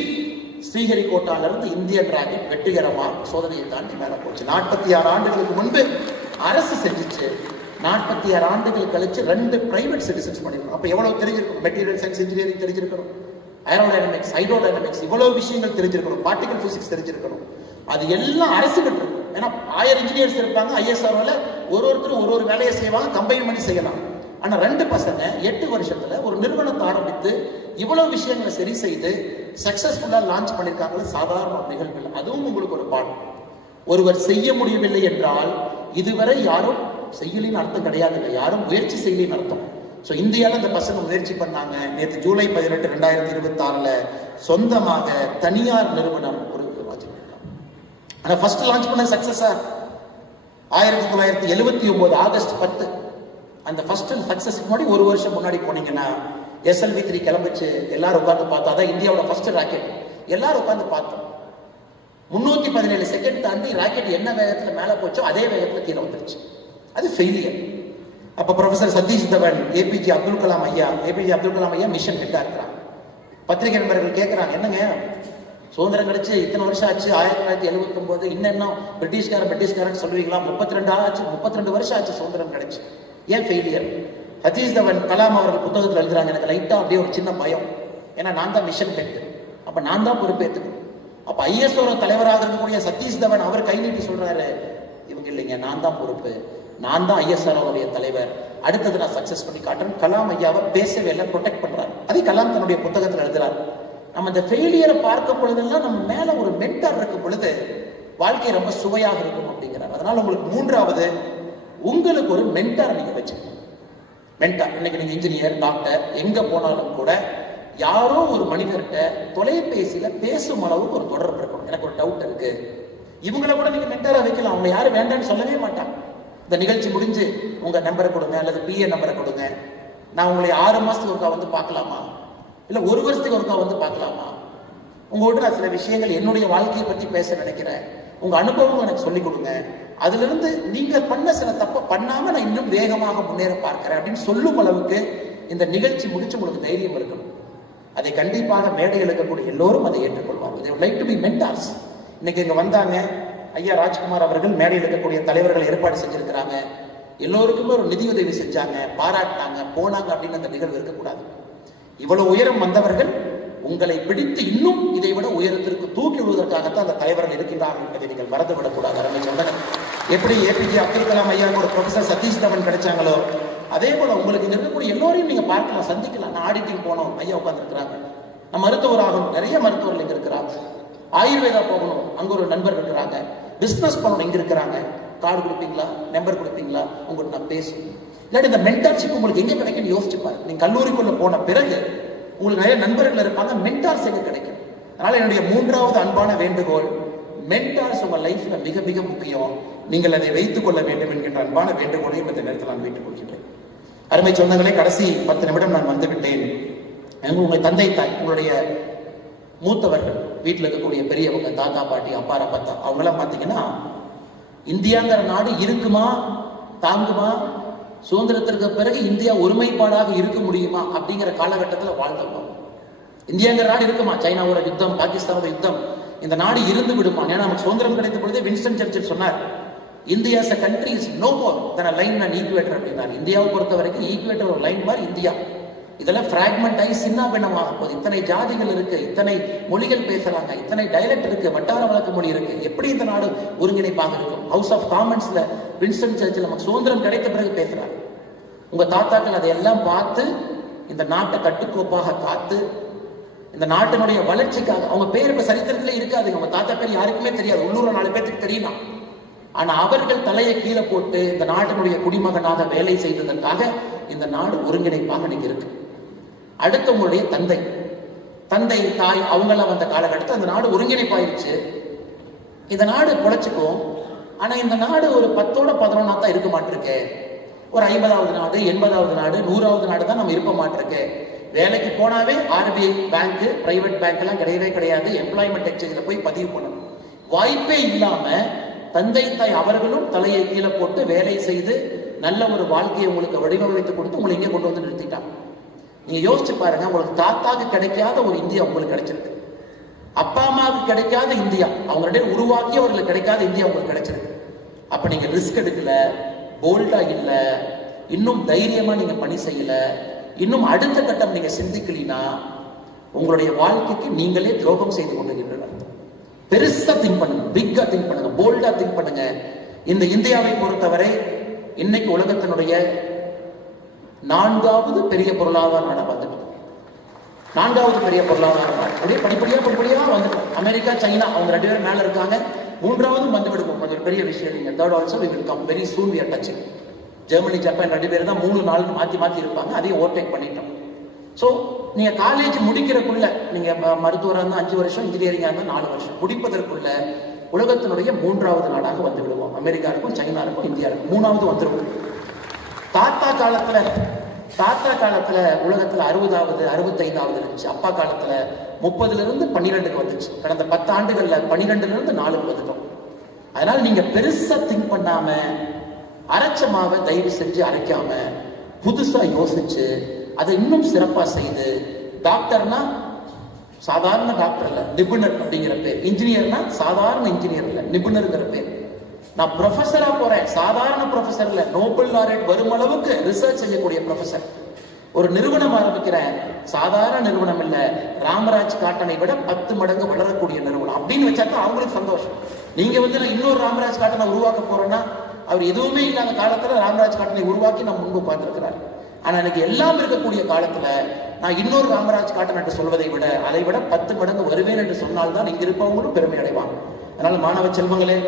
ஸ்ரீஹரிகோட்டால இருந்து இந்தியன் ராக்கெட் வெற்றிகரமா சோதனையை தாண்டி மேல போச்சு. 46 ஆண்டுகளுக்கு முன்பு அரசு செஞ்சிச்சு. 46 ஆண்டுகள் கழிச்சு 2 பிரைவேட் சிட்டிசன்ஸ் பண்ணிருக்கோம். அப்ப எவ்வளவு தெரிஞ்சிருக்கும், மெட்டீரியல் சயின்ஸ் இன்ஜினியரிங் தெரிஞ்சிருக்கணும், ஏரோடைனமிக்ஸ் ஹைட்ரோடைனமிக்ஸ் இவ்வளவு விஷயங்கள் தெரிஞ்சிருக்கணும், பார்ட்டிகல் பிசிக்ஸ் தெரிஞ்சிருக்கணும். அது எல்லாம் அரசு கிட்ட இருக்கும். ஏன்னா 1000 இன்ஜினியர்ஸ் இருப்பாங்க ஐஎஸ்ஆர்ஓல, ஒருத்தரும் ஒரு வேலையை செய்வாங்க, கம்பைன் பண்ணி செய்யலாம். ஆனா 2 பசங்க 8 வருஷத்துல ஒரு நிறுவனத்தை ஆரம்பித்து இவ்வளவு விஷயங்களை சரி செய்து சக்சஸ்ஃபுல்லா லான்ச் பண்ணிருக்காங்க. சாதாரண நிகழ்வு. அதுவும் உங்களுக்கு ஒரு பாடம். ஒருவர் செய்ய முடியவில்லை என்றால் இதுவரை யாரும் செய்யலின்னு அர்த்தம் கிடையாதுங்க, யாரும் முயற்சி செய்யலின்னு அர்த்தம். ஸோ இந்தியாவில் இந்த பசங்க முயற்சி பண்ணாங்க. நேற்று ஜூலை 18 2026 சொந்தமாக தனியார் நிறுவனம் ஒரு ஆனால் ஃபர்ஸ்ட் லான்ச் பண்ண சக்சஸா 1979 ஆகஸ்ட் 10 அந்த ஃபர்ஸ்ட் சக்சஸ் முன்னாடி 1 வருஷம் முன்னாடி போனீங்கன்னா SLV-3 கிளம்பிச்சு. எல்லாரும் உட்காந்து பார்த்தா அதான் இந்தியாவோட ஃபர்ஸ்ட் ராக்கெட். எல்லாரும் உட்காந்து பார்த்தோம். 317 செகண்ட் தாண்டி ராக்கெட் என்ன வேகத்துல மேல போச்சோ அதே வேகத்துல கீழே வந்துருச்சு. அது ஃபெயிலியர். அப்ப ப்ரொஃபசர் சதீஷ் தவன் ஏபிஜே அப்துல் கலாம் ஐயா மிஷன் ஹெட்டா இருக்கிறாங்க. பத்திரிகை நண்பர்கள் கேட்கிறாங்க, என்னங்க சுதந்திரம் கிடைச்சு இத்தனை வருஷம் ஆச்சு, 1979 இன்னும் பிரிட்டிஷ்காரன் சொல்லுவீங்களா, 32 வருஷம் ஆச்சு சுதந்திரம் கிடைச்சு, ஏன் ஃபெயிலியர்? சதீஷ் தவன் கலாம் அவர்கள் புத்தகத்தில் எழுதுறாங்க, எனக்கு லைட்டா அப்படியே ஒரு சின்ன பயம். ஏன்னா நான் தான் மிஷன் ஹெட், அப்ப நான் தான் பொறுப்பேற்றுக்கணும். அப்ப ஐஎஸ்ஓ தலைவராக இருக்கக்கூடிய சதீஷ் தவன் அவர் கை நீட்டி சொல்றாரு, இவங்க இல்லைங்க, நான் தான் பொறுப்பு, நான் தான் ஐஎஸ்ஆர்ஓடைய தலைவர், அடுத்தது நான் சக்சஸ் பண்ணி காட்டுறேன். கலாம் ஐயாவை பேசவே இல்லை, ப்ரொடெக்ட் பண்றாரு. அதே கலாம் தன்னுடைய புத்தகத்தில் எழுதுறாரு. நம்ம இந்த ஃபெயிலியரை பார்க்கும் பொழுதெல்லாம் நம்ம மேல ஒரு மென்டார் இருக்கும் பொழுது வாழ்க்கை ரொம்ப சுவையாக இருக்கும் அப்படிங்கிறார். அதனால உங்களுக்கு 3வது உங்களுக்கு ஒரு மென்டார் நீங்க வச்சுக்கணும். மென்டார் இன்னைக்கு நீங்க இன்ஜினியர், டாக்டர், எங்க போனாலும் கூட யாரோ ஒரு மனிதர்கிட்ட தொலைபேசியில பேசும் அளவுக்கு ஒரு தொடர்பு இருக்கணும். எனக்கு ஒரு டவுட் இருக்கு, இவங்கள கூட நீங்க மென்டாரா வைக்கலாம். அவங்க யாரும் வேண்டாம்னு சொல்லவே மாட்டாங்க. இந்த நிகழ்ச்சி முடிஞ்சு உங்க நம்பரை கொடுங்க அல்லது PA நம்பரை கொடுங்க, நான் உங்களை 6 மாசத்துக்கு ஒருக்கா வந்து பார்க்கலாமா, இல்ல 1 வருஷத்துக்கு ஒருக்கா வந்து பார்க்கலாமா, உங்கள்கிட்ட நான் சில விஷயங்கள் என்னுடைய வாழ்க்கையை பத்தி பேச நினைக்கிறேன், உங்க அனுபவம் எனக்கு சொல்லிக் கொடுங்க, அதுல இருந்து நீங்க பண்ண சில தப்ப பண்ணாம நான் இன்னும் வேகமாக முன்னேற பார்க்கிறேன் அப்படின்னு சொல்லும் அளவுக்கு இந்த நிகழ்ச்சி முடிச்சு உங்களுக்கு தைரியம் இருக்கணும். அதை கண்டிப்பாக மேடையில் இருக்கக்கூடிய எல்லோரும் அதை ஏற்றுக்கொள்வாங்க. they would like to be mentors. இன்னைக்கு இங்க வந்தாங்க ஐயா ராஜ்குமார் அவர்கள், மேடையில் இருக்கக்கூடிய தலைவர்கள் ஏற்பாடு செஞ்சிருக்கிறாங்க, எல்லோருக்குமே ஒரு நிதியுதவி செஞ்சாங்க, பாராட்டினாங்க, போனாங்க அப்படின்னு அந்த நிகழ்வு இருக்கக்கூடாது. இவ்வளவு உயரம் வந்தவர்கள் உங்களை பிடித்து இன்னும் இதை விட உயரத்திற்கு தூக்கி விடுவதற்காகத்தான் அந்த தலைவர்கள் இருக்கின்றார்கள் என்பதை நீங்கள் மறந்துவிடக்கூடாது. அருமை சொன்னாங்க, எப்படி ஏபிஜே அப்துல் கலாம் ஐயா ஒரு ப்ரொஃபசர் சதீஷ் தவன் கிடைச்சாங்களோ அதே போல உங்களுக்கு இங்க இருக்கக்கூடிய எல்லோரையும் நீங்க பார்க்கலாம், சந்திக்கலாம். நான் ஆடிட்டிங் போனோம், ஐயா உட்கார்ந்து இருக்கிறாங்க. நான் மருத்துவர் ஆகணும், நிறைய மருத்துவர்கள் இங்க இருக்கிறாங்க. ஆயுர்வேதா போகணும், அங்க ஒரு நண்பர் இருக்கிறாங்க. பிசினஸ் பண்ணணும், இங்க இருக்கிறாங்க. கார்டு கொடுப்பீங்களா, நம்பர் கொடுப்பீங்களா, உங்களுக்கு நான் பேசுவேன். இல்லாட்டி இந்த மென்டார்ஷிப் உங்களுக்கு எங்க கிடைக்கும்னு யோசிச்சு பாருங்க. நீங்க கல்லூரிக்குள்ள போன பிறகு உங்களுக்கு நிறைய நண்பர்கள் இருப்பாங்க, மென்டார்ஸ் எங்க கிடைக்கும். அதனால என்னுடைய 3வது அன்பான வேண்டுகோள், மென்டார்ஸ் உங்க லைஃப்ல மிக மிக முக்கியம். நீங்கள் அதை வைத்துக் கொள்ள வேண்டும் என்கின்ற அன்பான வேண்டுகோளையும் இந்த நேரத்தில் நான் வைத்துக் கொள்கின்றேன். அருமை சொந்தங்களே, கடைசி 10 நிமிடம் நான் வந்துவிட்டேன். உங்களுடைய தந்தை தாய், உங்களுடைய மூத்தவர்கள், வீட்டில் இருக்கக்கூடிய பெரியவங்க, தாத்தா பாட்டி, அப்பாரா பத்தா, அவங்களாம் பார்த்தீங்கன்னா இந்தியாங்கிற நாடு இருக்குமா, தாங்குமா, சுதந்திரத்திற்கு பிறகு இந்தியா ஒருமைப்பாடாக இருக்க முடியுமா அப்படிங்கிற காலகட்டத்தில் வாழ்ந்தவங்க. இந்தியாங்கிற நாடு இருக்குமா, சைனாவோட யுத்தம், பாகிஸ்தானோட யுத்தம், இந்த நாடு இருந்து விடுமா? ஏன்னா நமக்கு சுதந்திரம் கிடைத்த பொழுதே வின்ஸ்டன் சர்ச்சில் சொன்னார், India as a country is no more than a line and equator அப்படின்னாரு. இந்தியாவை பொறுத்த வரைக்கும் ஈக்குவேட்டர் ஒரு லைன் மாதிரி இந்தியா. இதெல்லாம் பிராக்மெண்ட் ஆகி சின்ன பின்னமாக போகுது. இத்தனை ஜாதிகள் இருக்கு, இத்தனை மொழிகள் பேசுறாங்க, இத்தனை டைலக்ட் இருக்கு, வட்டார வழக்கு மொழி இருக்கு. எப்படி இந்த நாடு ஒருங்கிணைப்பாக இருக்கும்? ஹவுஸ் ஆஃப் காமன்ஸ்ல வின்ஸ்டன் சர்ச்சில் நமக்கு சுதந்திரம் கிடைத்த பிறகு பேசுறாரு. உங்க தாத்தாக்கள் அதையெல்லாம் பார்த்து இந்த நாட்டை கட்டுக்கோப்பாக காத்து இந்த நாட்டினுடைய வளர்ச்சிக்காக, அவங்க பேர் இப்ப சரித்திரத்திலே இருக்காது, அவங்க தாத்தா பேர் யாருக்குமே தெரியாது, உள்ளூர் 4 பேருக்கு தெரியலாம். ஆனா அவர்கள் தலையை கீழே போட்டு இந்த நாட்டினுடைய குடிமகனாக வேலை செய்ததற்காக இந்த நாடு ஒருங்கிணைப்பாக இன்னைக்கு இருக்கு. அடுத்து உங்களுடைய தந்தை, தாய், அவங்கெல்லாம் வந்த காலகட்டத்தில் அந்த நாடு ஒருங்கிணைப்பாயிருச்சு. இந்த நாடு பொழைச்சுக்கும். ஆனா இந்த நாடு ஒரு 10ஓட 11 தான் இருக்க மாட்டிருக்கு. ஒரு 50வது நாடு, 80வது நாடு, 100வது நாடு தான் நம்ம இருக்க மாட்டிருக்கு. வேலைக்கு போனாவே RBI பேங்க், பிரைவேட் பேங்க் எல்லாம் கிடையவே கிடையாது. எம்ப்ளாய்மெண்ட் எக்ஸ்சேஞ்சில் போய் பதிவு பண்ணணும். வாய்ப்பே இல்லாம தந்தை தாய் அவர்களும் தலையை கீழே போட்டு வேலை செய்து நல்ல ஒரு வாழ்க்கையை உங்களுக்கு வடிவமைத்து கொடுத்து உங்களை இங்கே கொண்டு வந்து நிறுத்திட்டாங்க. நீங்க யோசிச்சு பாருங்க, உங்களுக்கு தாத்தாக்கு கிடைக்காத ஒரு இந்தியா உங்களுக்கு கிடைச்சிருக்கு. அப்பா அம்மாவுக்கு கிடைக்காத இந்தியா, அவங்களுடைய உருவாக்கி அவர்களுக்கு கிடைக்காத இந்தியா உங்களுக்கு கிடைச்சிருக்கு. அப்ப நீங்க ரிஸ்க் எடுக்கல, போல்டா இல்ல, இன்னும் தைரியமா நீங்க பணி செய்யல, இன்னும் அடுத்த கட்டம் நீங்க சிந்திக்கலினா உங்களுடைய வாழ்க்கைக்கு நீங்களே துரோகம் செய்து கொண்டிருக்கிறீர்கள். பெருசா திங்க் பண்ணுங்க, பிக்கா திங்க் பண்ணுங்க, போல்டா திங்க் பண்ணுங்க. இந்த இந்தியாவை பொறுத்தவரை இன்னைக்கு உலகத்தினுடைய 4வது பெரிய பொருளாதார நாடா வந்துட்டோம். 4வது பெரிய பொருளாதார நாடு. அப்படியே படிப்படியா வந்துட்டோம். அமெரிக்கா, சைனா அவங்க 2 பேரும் மேல இருக்காங்க. 3வது வந்து விடுவோம். கொஞ்சம் பெரிய விஷயம் நீங்க. Third also we will come very soon we are touching. Germany, Japan 2 பேர் தான் 3 4 மாத்தி இருப்பாங்க. அதையும் ஓவர்டேக் பண்ணிட்டோம். ஸோ நீங்க காலேஜ் முடிக்கிறக்குள்ள, நீங்க மருத்துவராக இருந்தால் 5 வருஷம், இன்ஜினியரிங்கா இருந்தால் 4 வருஷம் முடிப்பதற்குள்ள உலகத்தினுடைய 3வது நாடாக வந்து விடுவோம். அமெரிக்கா இருக்கும், சைனா இருக்கும், இந்தியா இருக்கும், 3வது வந்துடும். தாத்தா காலத்துல உலகத்துல 60வது 65வது இருந்துச்சு. அப்பா காலத்துல 30லிருந்து 12க்கு வந்துச்சு. கடந்த 10 ஆண்டுகள்ல 12லிருந்து 4க்கு வந்துட்டோம். அதனால நீங்க பெருசா திங்க் பண்ணாம, அரைச்ச மாவை தயவு செஞ்சு அரைக்காம புதுசா யோசிச்சு அதை இன்னும் சிறப்பா செய்து, டாக்டர்னா சாதாரண டாக்டர் இல்ல, நிபுணர் அப்படிங்கிற பேர். இன்ஜினியர்னா சாதாரண இன்ஜினியர் இல்ல, நிபுணர்ங்கிற பேர். நான் ப்ரொஃபஸரா போறேன், சாதாரண ப்ரொஃபஸர் இல்ல, நோபல் லாரேட் வரும் அளவுக்கு ரிசர்ச் செய்யக்கூடிய ப்ரொஃபஸர். ஒரு நிறுவனம் ஆரம்பிக்கிறேன், சாதாரண நிறுவனம் இல்ல, ராமராஜ் காட்டனை விட 10 மடங்கு வளரக்கூடிய நிறுவனம் அப்படின்னு வச்சாதான் அவங்களுக்கு சந்தோஷம். நீங்க வந்து நான் இன்னொரு ராமராஜ் காட்டனை உருவாக்க போறேன்னா, அவர் எதுவுமே இல்லாத காலத்துல ராமராஜ் காட்டனை உருவாக்கி நம்ம முன்பு பார்த்திருக்கிறார். ஆனா எனக்கு எல்லாம் இருக்கக்கூடிய காலத்துல நான் இன்னொரு ராமராஜ் காட்டன் என்று சொல்வதை விட அதை விட 10 மடங்கு வருவேன் என்று சொன்னால்தான் இங்க இருப்பவங்களும் பெருமை அடைவாங்க. அதனால மாணவ செல்வங்களே,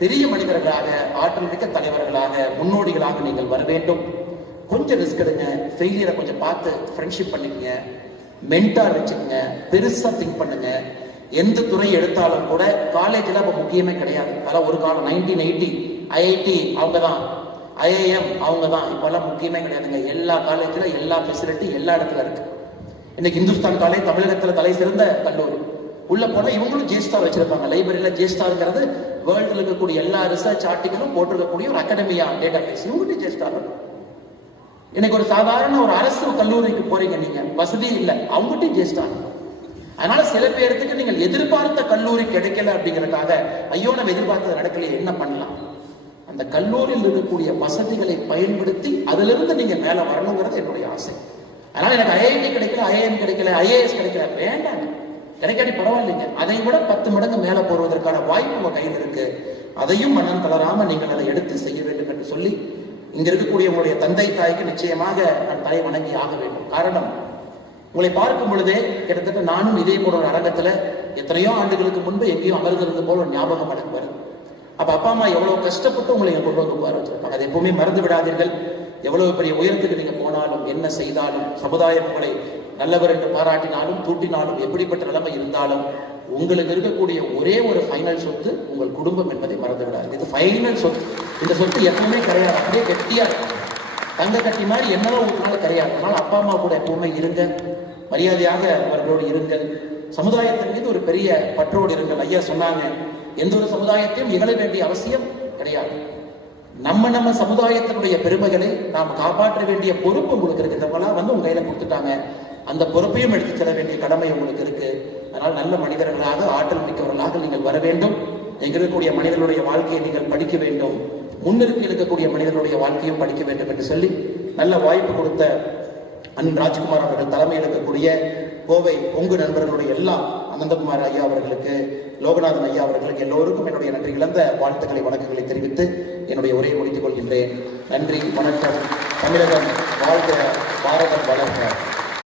பெரிய மனிதர்களாக, ஆற்றல் மிக்க தலைவர்களாக, முன்னோடிகளாக நீங்கள் வர வேண்டும். கொஞ்சம் ரிஸ்க் எடுங்க, ஃபெயிலியரை கொஞ்சம் பார்த்து ஃப்ரெண்ட்ஷிப் பண்ணிக்கங்க, மென்டார் வச்சுக்கங்க, பெருசா திங்க் பண்ணுங்க. எந்த துறை எடுத்தாலும் கூட காலேஜ்ல அப்ப முக்கியமே கிடையாது. அதான் ஒரு காலம் 1980 IIT அவங்க தான், IIM அவங்க தான், இப்பெல்லாம் முக்கியமே கிடையாதுங்க. எல்லா காலேஜ்ல எல்லா ஃபெசிலிட்டி எல்லா இடத்துல இருக்கு. இன்னைக்கு இந்துஸ்தான் காலேஜ் தமிழகத்துல தலை சிறந்த கல்லூரி. உள்ள போனா இவங்களும் ஜேஸ்டார் வச்சிருப்பாங்க. லைப்ரரியில ஜேஸ்டார்ங்கிறது வேர்ல்டுல இருக்கக்கூடிய எல்லா ரிசர்ச் ஆர்டிகளும் போட்டிருக்கக்கூடிய ஒரு அகாடமியா டேட்டா பேஸ். இவங்ககிட்ட ஜேஸ்டார். இன்னைக்கு ஒரு சாதாரண ஒரு அரசு கல்லூரிக்கு போறீங்க, நீங்க வசதி இல்லை, அவங்ககிட்ட ஜேஸ்டார். அதனால சில பேருக்கு நீங்கள் எதிர்பார்த்த கல்லூரி கிடைக்கல அப்படிங்கறதுக்காக ஐயோ நம்ம எதிர்பார்த்தது நடக்கலையே, என்ன பண்ணலாம்? அந்த கல்லூரியில் இருக்கக்கூடிய வசதிகளை பயன்படுத்தி அதிலிருந்து நீங்க மேல வரணுங்கிறது என்னுடைய ஆசை. அதனால எனக்கு IIT கிடைக்கல, IIM கிடைக்கல, IAS கிடைக்கல, வேண்டாம், கிடைக்காட்டி பரவாயில்லைங்க. அதை விட 10 மடங்கு மேல போடுவதற்கான வாய்ப்பு உங்க கையில் இருக்கு. அதையும் மனம் தளராம நீங்கள் அதை எடுத்து செய்ய வேண்டும் என்று சொல்லி, இங்க இருக்கக்கூடிய உங்களுடைய தந்தை தாய்க்கு நிச்சயமாக நான் தலை வணங்கி ஆக வேண்டும். காரணம், உங்களை பார்க்கும் பொழுதே கிட்டத்தட்ட நானும் இதே போல ஒரு அரங்கத்துல எத்தனையோ ஆண்டுகளுக்கு முன்பு எங்கேயும் அமர்ந்திருந்தது போல ஒரு ஞாபகம் எனக்கு வருது. அப்ப அப்பா அம்மா எவ்வளவு கஷ்டப்பட்டு உங்களை கொண்டு வந்து உட்கார வச்சிருப்பாங்க. அதை எப்பவுமே மறந்து விடாதீர்கள். எவ்வளவு பெரிய உயரத்துக்கு நீங்க போனாலும், என்ன செய்தாலும், சமுதாயம் உங்களை நல்லவர் என்று பாராட்டினாலும் தூட்டினாலும், எப்படிப்பட்ட நிலைமை இருந்தாலும், உங்களுக்கு இருக்கக்கூடிய ஒரே ஒரு ஃபைனல் சொத்து உங்கள் குடும்பம் என்பதை மறந்து விடாது. இது ஃபைனல் சொத்து. இந்த சொத்து எப்பவுமே கிடையாது, அப்படியே கெட்டியா இருக்கும். தங்க கட்டி மாதிரி என்னவோ ஒரு நாள் கிடையாது. அதனால அப்பா அம்மா கூட எப்பவுமே இருங்க, மரியாதையாக அவர்களோடு இருங்கள். சமுதாயத்தின் மீது ஒரு பெரிய பற்றோடு இருங்கள். ஐயா சொன்னாங்க, எந்த ஒரு சமுதாயத்தையும் இகழ வேண்டிய அவசியம் கிடையாது. நம்ம சமுதாயத்தினுடைய பெருமைகளை நாம் காப்பாற்ற வேண்டிய பொறுப்பு உங்களுக்கு இருக்கு. இந்த பலா உங்க கையில கொடுத்துட்டாங்க, அந்த பொறுப்பையும் எடுத்து செல்ல வேண்டிய கடமை உங்களுக்கு இருக்கு. அதனால் நல்ல மனிதர்களாக, ஆற்றல் மிக்கவர்களாக நீங்கள் வர வேண்டும். எங்க இருக்கக்கூடிய மனிதர்களுடைய வாழ்க்கையை நீங்கள் படிக்க வேண்டும். முன்னிறுத்தி இருக்கக்கூடிய மனிதர்களுடைய வாழ்க்கையும் படிக்க வேண்டும் என்று சொல்லி நல்ல வாய்ப்பு கொடுத்த அண்ணன் ராஜ்குமார் அவர்கள் தலைமையில் இருக்கக்கூடிய கோவை பொங்கு நண்பர்களுடைய எல்லா அனந்தகுமார் ஐயா அவர்களுக்கு, லோகநாதன் ஐயா அவர்களுக்கு எல்லோருக்கும் என்னுடைய நன்றி இழந்த வாழ்த்துக்களை, வணக்கங்களை தெரிவித்து என்னுடைய உரையை முடித்துக் கொள்கின்றேன். நன்றி, வணக்கம். தமிழகம் வாழ்க, பாரதம் வளர்க.